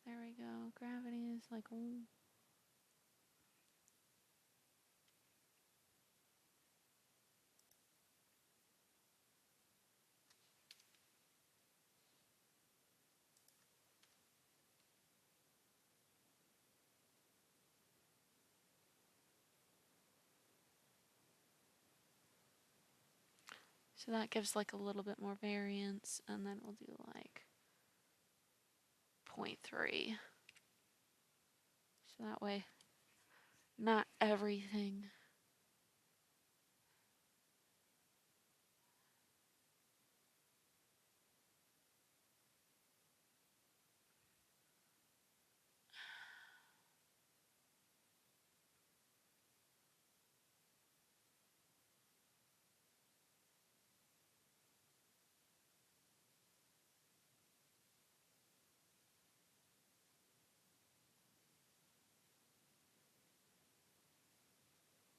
There we go. Gravity is like, oh. So that gives like a little bit more variance, and then we'll do like 0.3. So that way, not everything.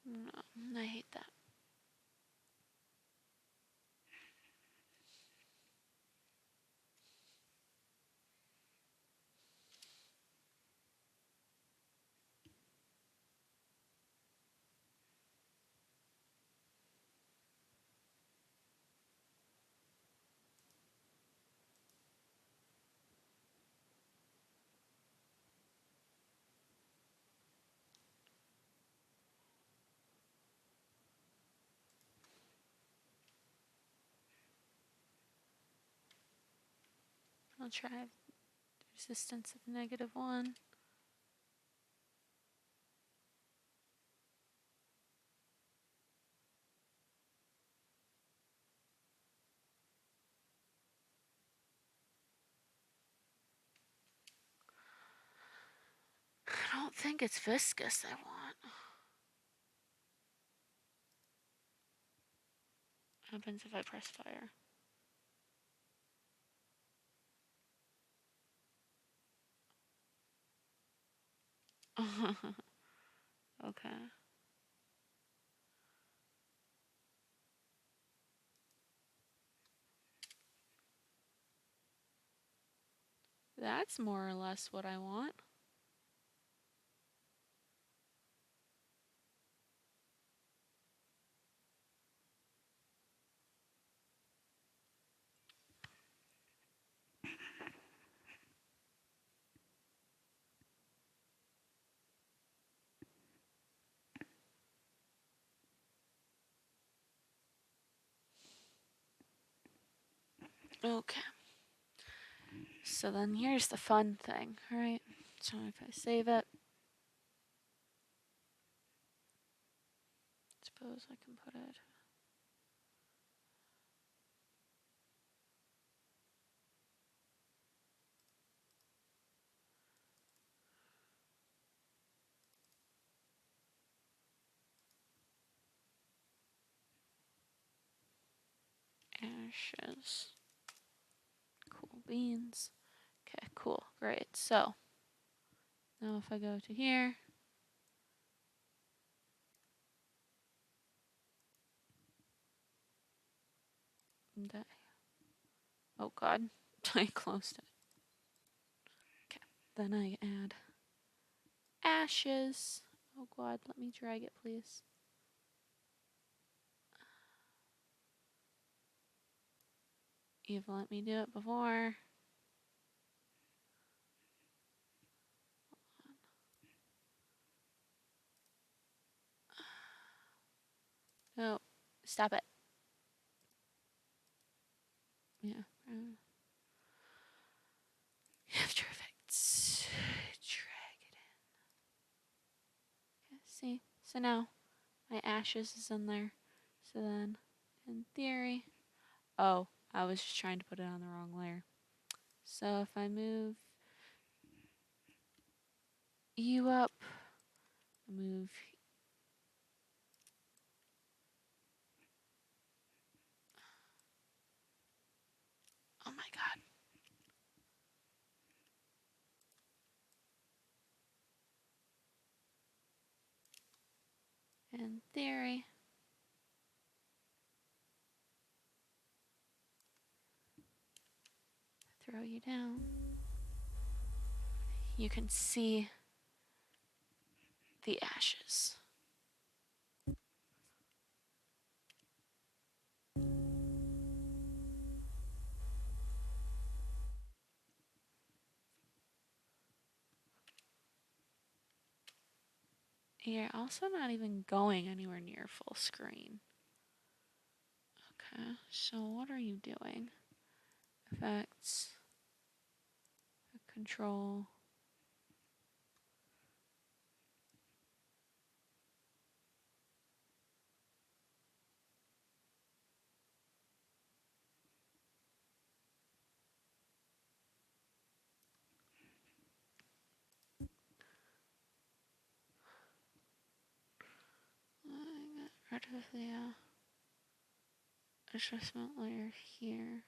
No, I hate that. I'll try resistance of -1. I don't think it's viscous I want. What happens if I press fire? Okay. That's more or less what I want. Okay. So then here's the fun thing, right? So if I save it, suppose I can put it. Ashes. Cool beans. Okay, cool, great. So now if I go to here, oh god, I closed it. Okay, then I add ashes. Oh god, let me drag it, please. You've let me do it before. No, stop it. Yeah. After Effects. Drag it in. Okay, see? So now my ashes is in there. So then, in theory, oh, I was just trying to put it on the wrong layer. So if I move you up, move. Oh my god. In theory, throw you down. you can see the ashes. You're also not even going anywhere near full screen. Okay, so what are you doing? Effects, control. Get rid of the adjustment layer here.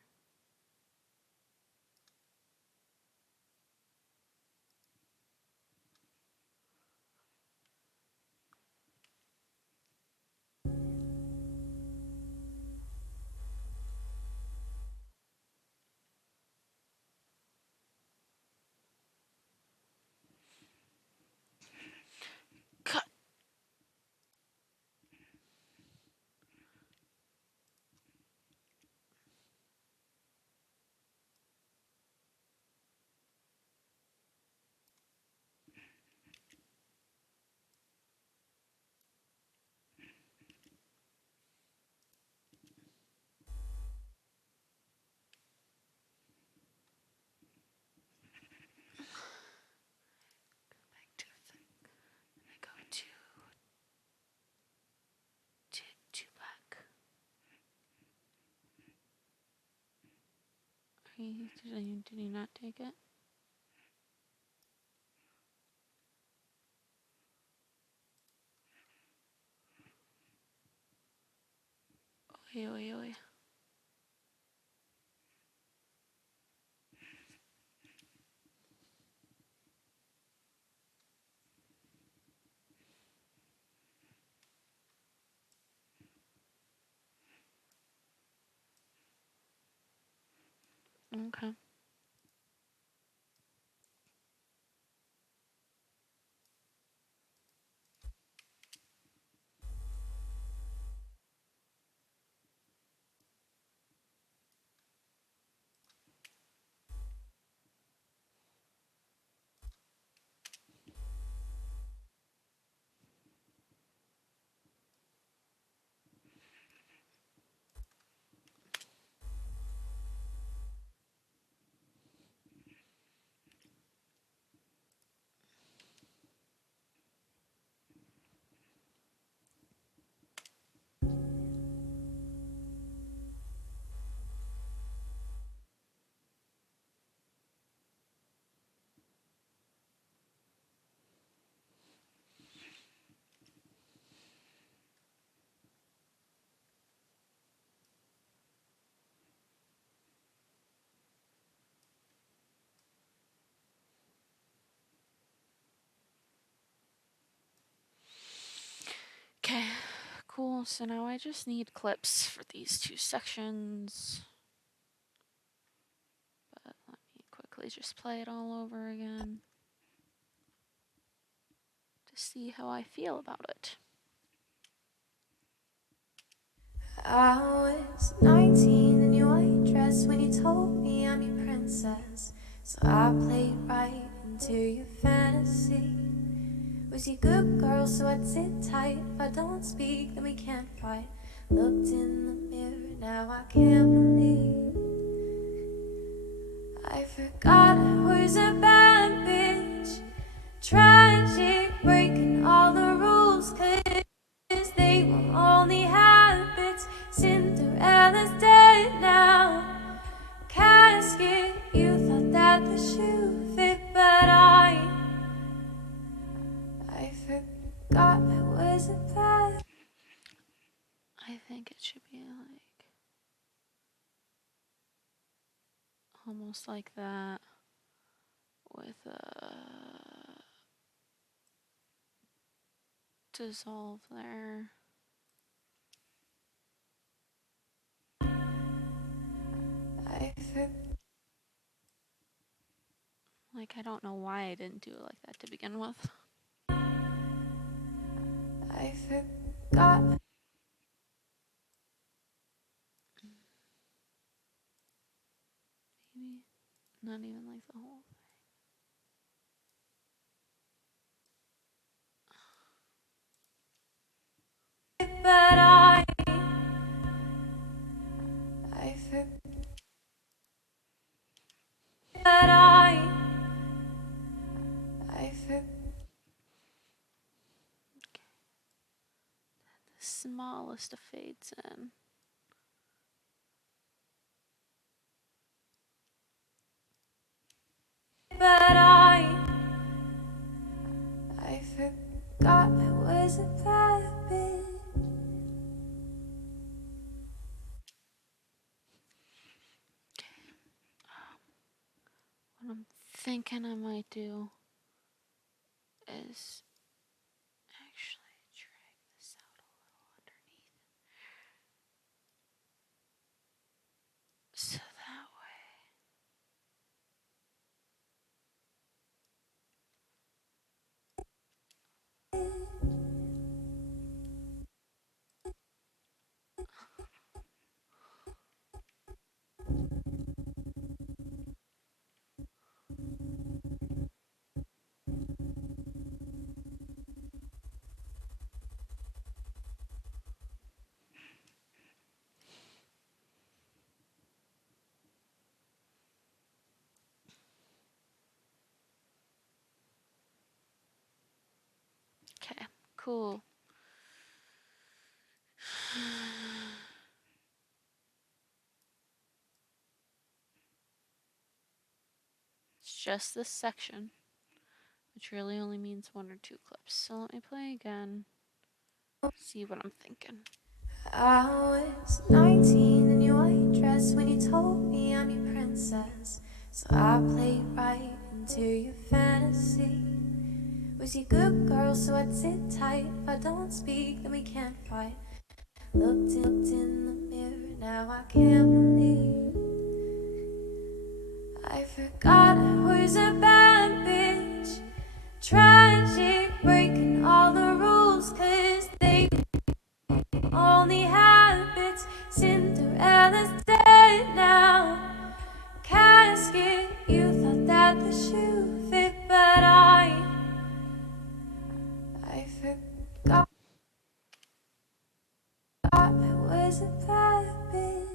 Cut. Back to effect. And I go to black. Did you not take it? Oi, oi, oi. Okay. Okay, cool. So now I just need clips for these two sections. But let me quickly just play it all over again to see how I feel about it. I was 19 in your white dress when you told me I'm your princess. So I played right into your fantasy. Was you good girl, so I'd sit tight. If I don't speak, then we can't fight. Looked in the mirror, now I can't believe I forgot I was a bad bitch. Tragic, breaking all the rules, 'cause they were only habits. Cinderella's dead now. Casket, you thought that the shoe fit, but I forgot I was a bad. I think it should be like almost like that with a dissolve there. I forgot. Like Like, I don't know why I didn't do it like that to begin with. I forgot. Maybe not even like the whole But I forgot. I forgot. the smallest of fades in. But I forgot I was a bad bitch. What I'm thinking I might do is actually drag this out a little underneath. So that way. Okay, cool. It's just this section, which really only means 1 or 2 clips. So let me play again. See what I'm thinking. I was 19 in your white dress when you told me I'm your princess. So I played right into your fantasy. Was you good girl, so I'd sit tight. If I don't speak, then we can't fight. Looked in the mirror, now I can't believe I forgot I was a bad bitch. Tragic, breaking all the rules, 'cause they only habits. Cinderella's dead now. Casket, you thought that the shoe fit, but I forgot I was a bad bitch.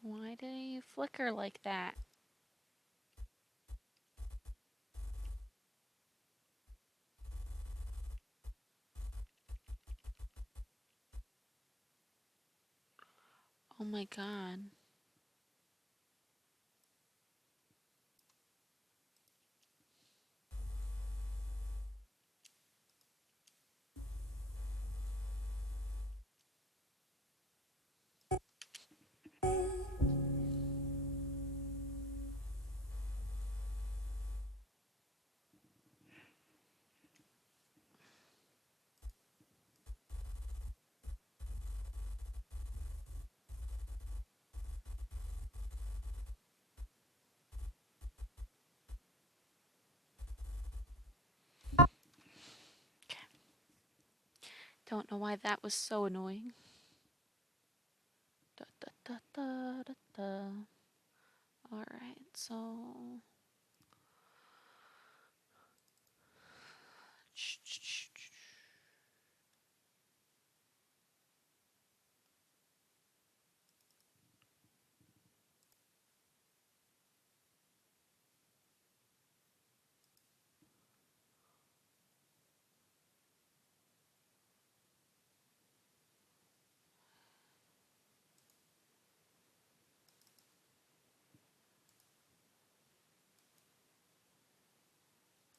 Why did you flicker like that? Oh my god. Don't know why that was so annoying. Da, da, da, da, da, da. Alright, so.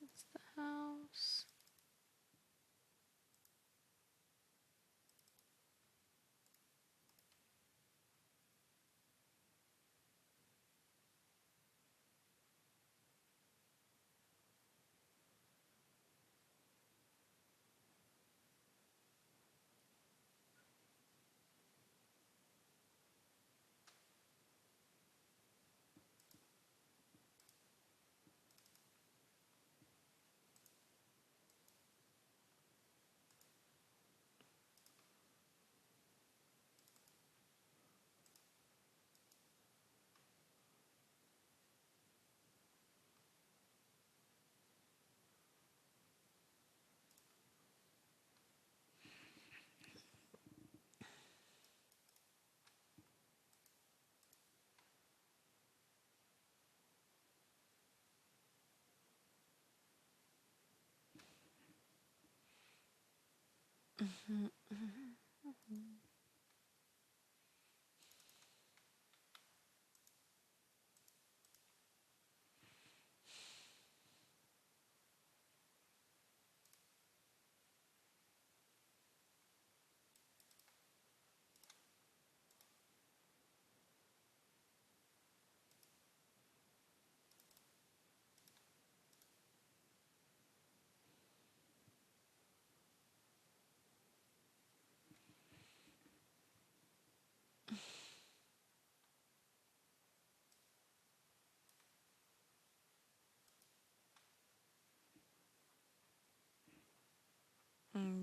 That's the house.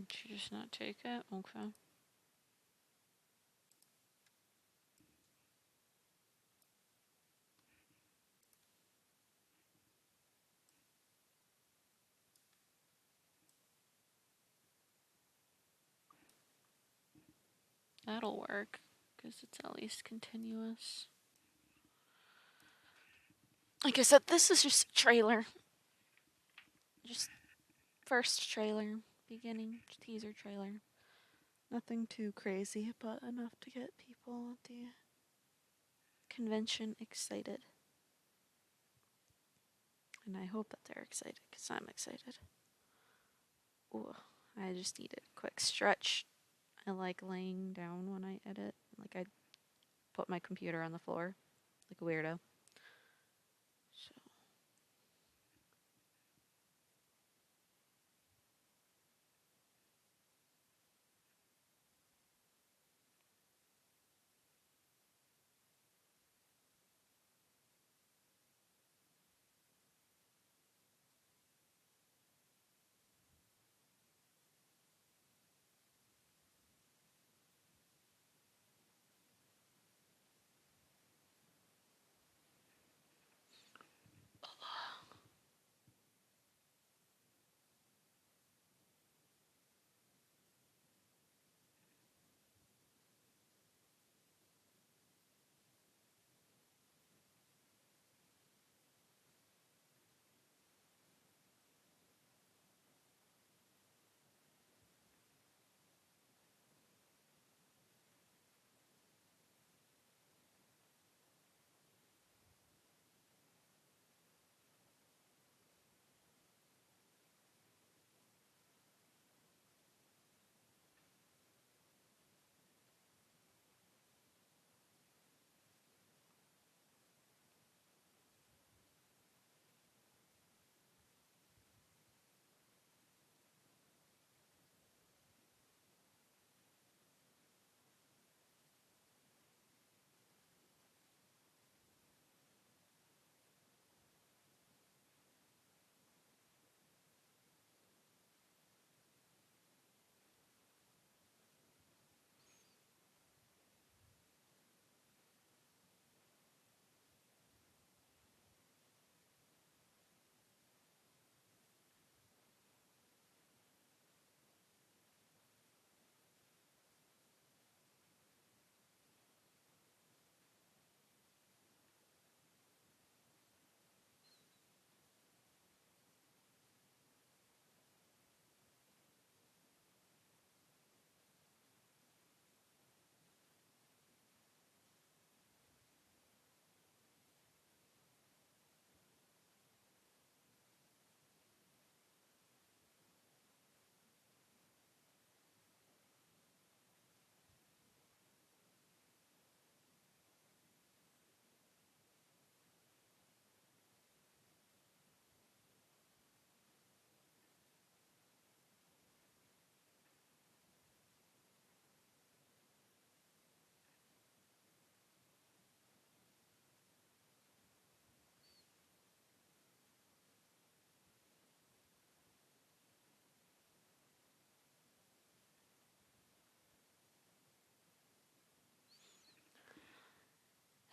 Did you just not take it? Okay. That'll work, because it's at least continuous. Like I said, this is just a trailer. Just first trailer, beginning teaser trailer. Nothing too crazy, but enough to get people at the convention excited. And I hope that they're excited, because I'm excited. Ooh, I just need a quick stretch. I like laying down when I edit. Like, I put my computer on the floor, like a weirdo. So.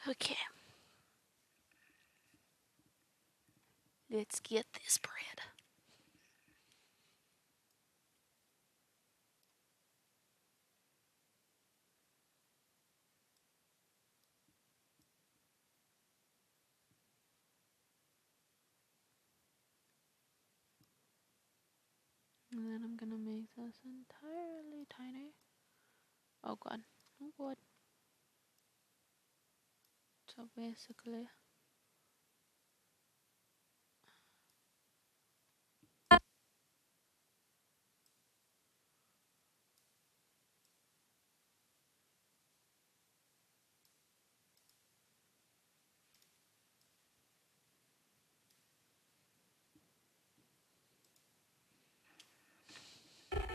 Okay, let's get this bread. And then I'm gonna make this entirely tiny. Oh god. Oh god. So basically,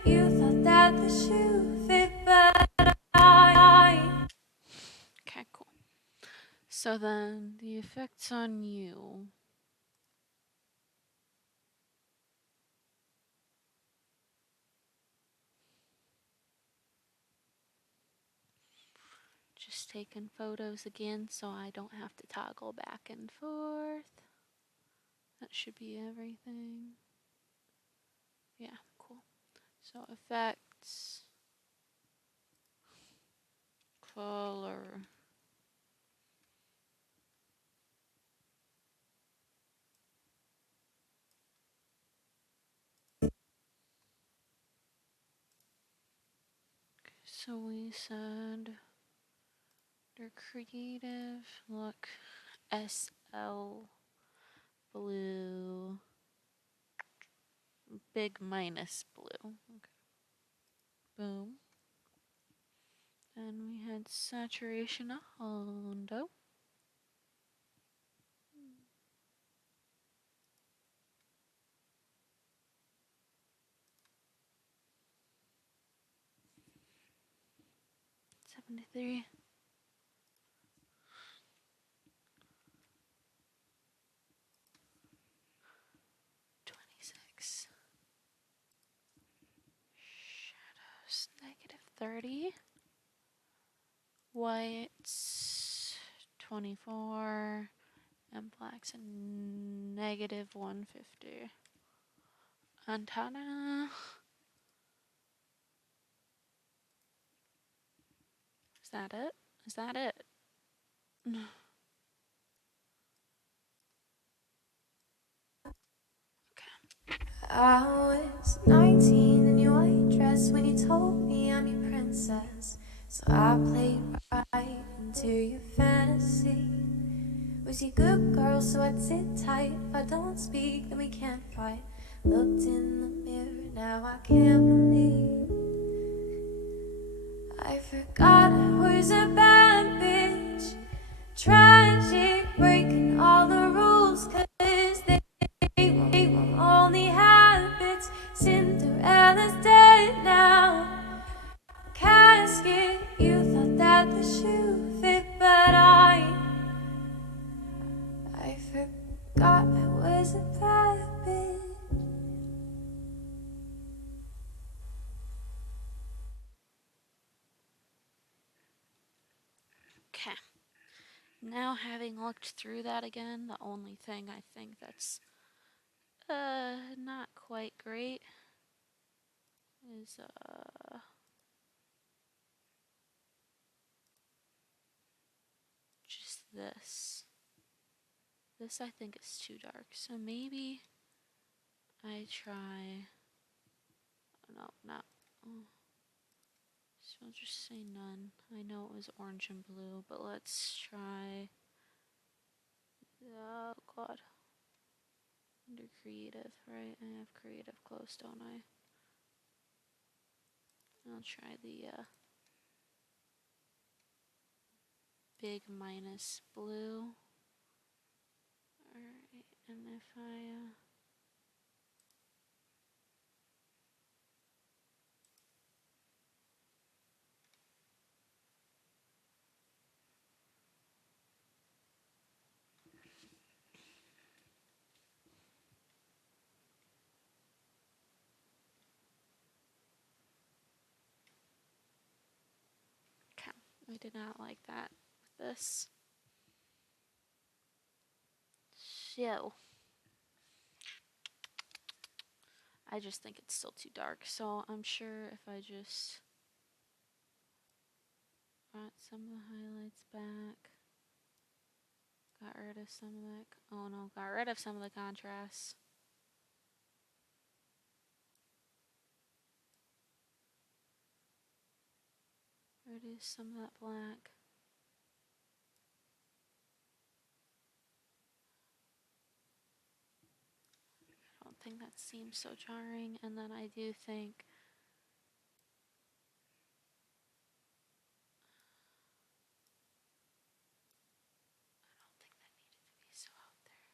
You thought that the shoe fit, but I okay, cool. So then the effects on you. Just taking photos again so I don't have to toggle back and forth. That should be everything. Yeah, cool. So effects, color. So we said they're creative. Look, SL blue, big minus blue. Okay. Boom. Then we had saturation of Hondo. $73. 26. Shadows, -30. Whites, 24. And blacks, -150. Antenna. Is that it? Is that it? was 19 in your white dress when you told me I'm your princess. So I played right into your fantasy. Was you good girl, so I'd sit tight. If I don't speak, then we can't fight. Looked in the mirror, now I can't believe I forgot I was a bad bitch. Tragic, breaking all the rules, 'cause they were only habits. Cinderella's dead now. Casket, you thought that the shoe fit, but I forgot I was a bad bitch. Okay. Now, having looked through that again, the only thing I think that's not quite great is just this. This I think is too dark, so maybe I try. No, not. Oh. So I'll just say none. I know it was orange and blue, but let's try. Oh god. Under creative, right? I have creative close, don't I? I'll try the big minus blue. Alright, and if I okay, I did not like that with this. So, I just think it's still too dark. So, I'm sure if I just brought some of the highlights back, got rid of some of that. Oh no, got rid of some of the contrast. Reduce some of that black. I don't think that seems so jarring. And then I do think I don't think that needed to be so out there.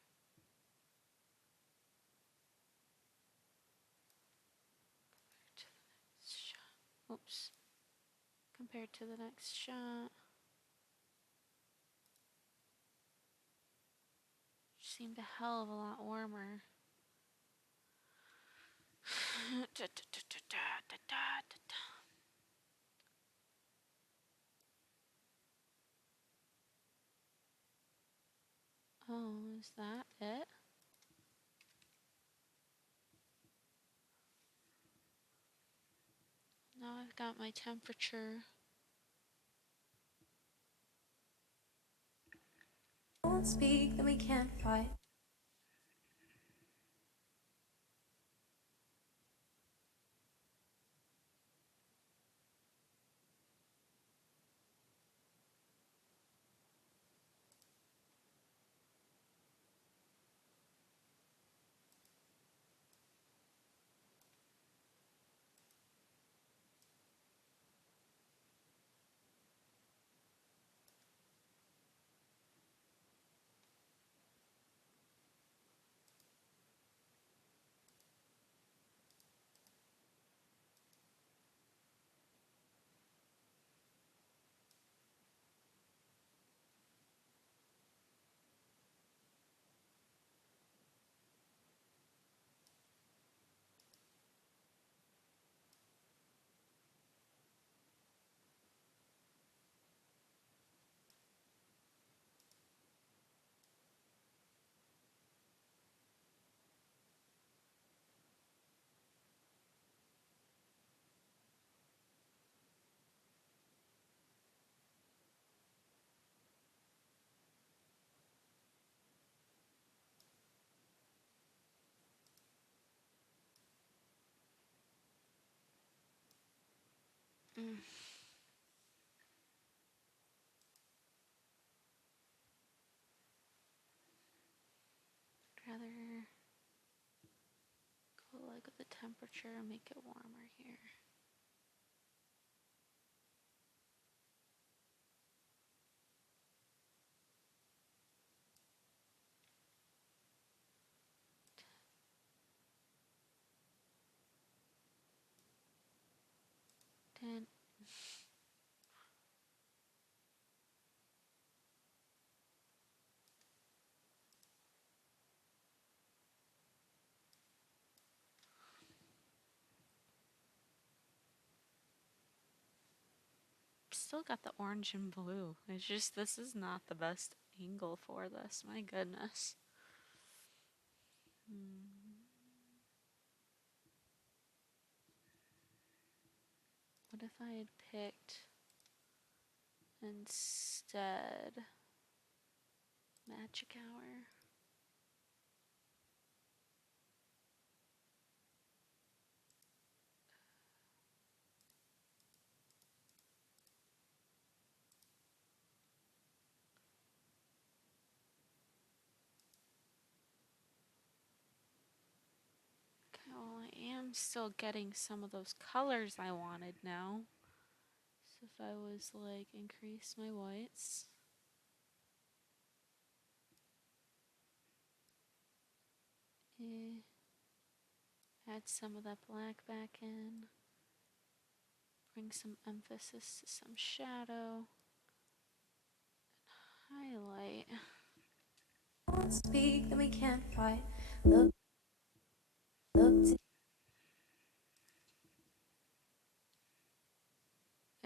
Compared to the next shot. Oops. Compared to the next shot. Seemed a hell of a lot warmer. Oh, is that it? Now I've got my temperature. Won't speak, then we can't fight. Mm. I'd rather go like with the temperature and make it warmer here. Then still got the orange and blue. It's just this is not the best angle for this. My goodness. What if I had picked instead magic hour? Okay, well I am still getting some of those colors I wanted now. So if I was like increase my whites. Add some of that black back in. Bring some emphasis to some shadow. Highlight. Won't speak, then we can't fight. Look to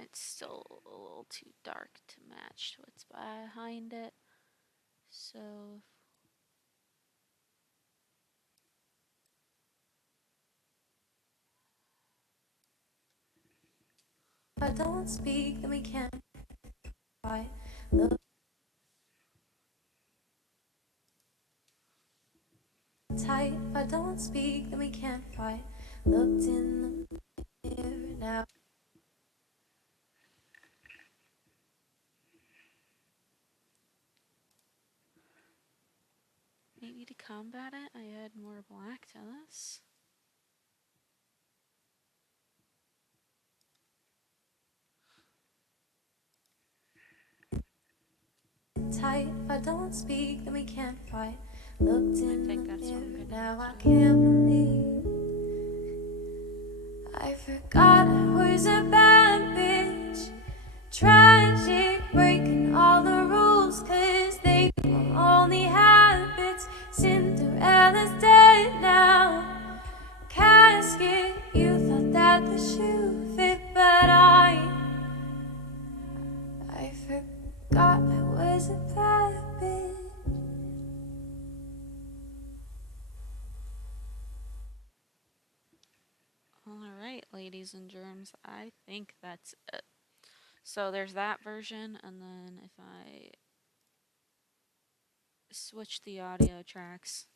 It's still a little too dark to match what's behind it. So don't speak, then we can't fight. Look tight. If I don't speak, then we can't fight. Looked in the mirror now. Maybe to combat it, I add more black to this. Tight. If I don't speak, then we can't fight. Looked I in think the that's what I'm mirror gonna now. I have to do. can't believe I forgot I was a bad bitch. Tragic, breaking all the rules, 'cause they were only habits. Cinderella's dead now. Casket, you thought that the shoe fit, but I forgot I was a bad bitch. Alright, ladies and germs, I think that's it. So there's that version, and then if I switch the audio tracks,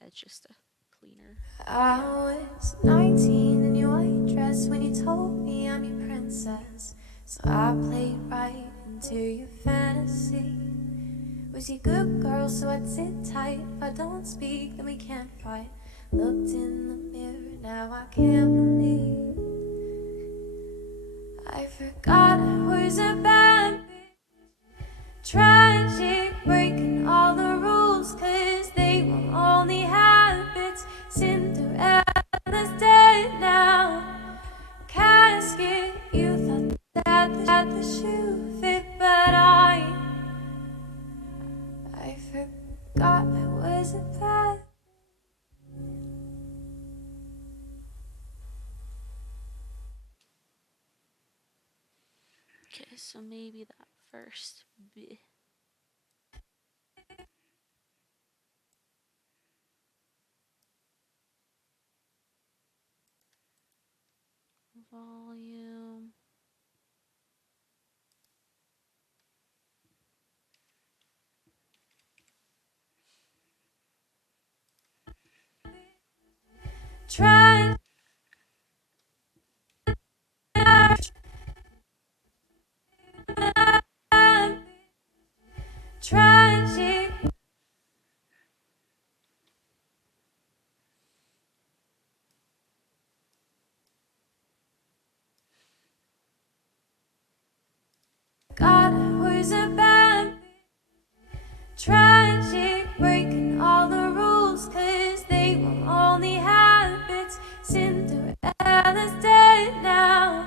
it's just a cleaner I audio. was 19 in your white dress when you told me I'm your princess. So I played right into your fantasy. Was you good girl, so I'd sit tight. If I don't speak, then we can't fight. Looked in the mirror, now I can't believe I forgot I was a bad bitch. Tragic, breaking all the rules, 'cause they were only habits. Cinderella's dead now. Casket, you thought that the shoe fit, but I forgot I was a bad. Okay, so maybe that first bit. Volume. Trying, tragic. God, I was a bad bitch. Tragic, breaking all the rules, 'cause they were only habits. Cinderella's dead now.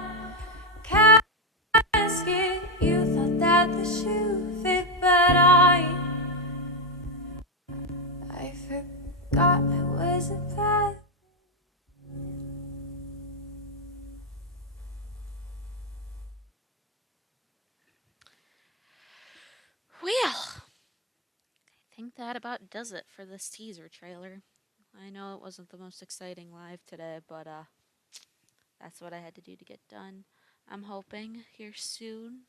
Casket, you thought that the shoe fit, but I forgot I was a bad. Well, I think that about does it for this teaser trailer. I know it wasn't the most exciting live today, but that's what I had to do to get done. I'm hoping here soon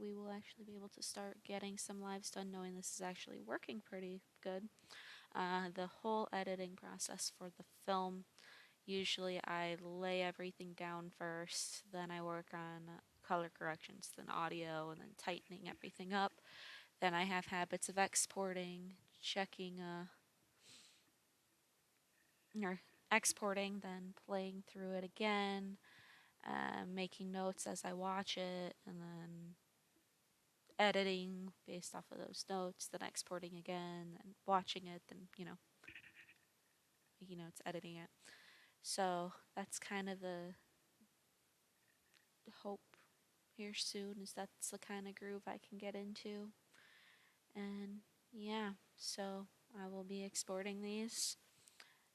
we will actually be able to start getting some lives done, knowing this is actually working pretty good. The whole editing process for the film, usually I lay everything down first, then I work on color corrections, then audio, and then tightening everything up. Then I have habits of exporting, checking, or exporting, then playing through it again, making notes as I watch it, and then editing based off of those notes, then exporting again, and watching it, then, making notes, editing it. So that's kind of the hope here soon, is that's the kind of groove I can get into. And yeah, so I will be exporting these,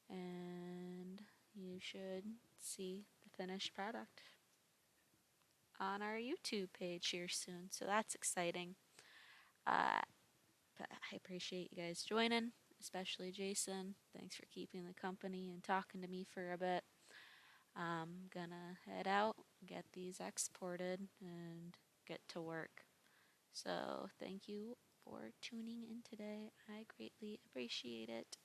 and you should see the finished product on our YouTube page here soon. So that's exciting. Uh, but I appreciate you guys joining, especially Jason. Thanks for keeping the company and talking to me for a bit. I'm gonna head out, get these exported, and get to work. So thank you for tuning in today. I greatly appreciate it.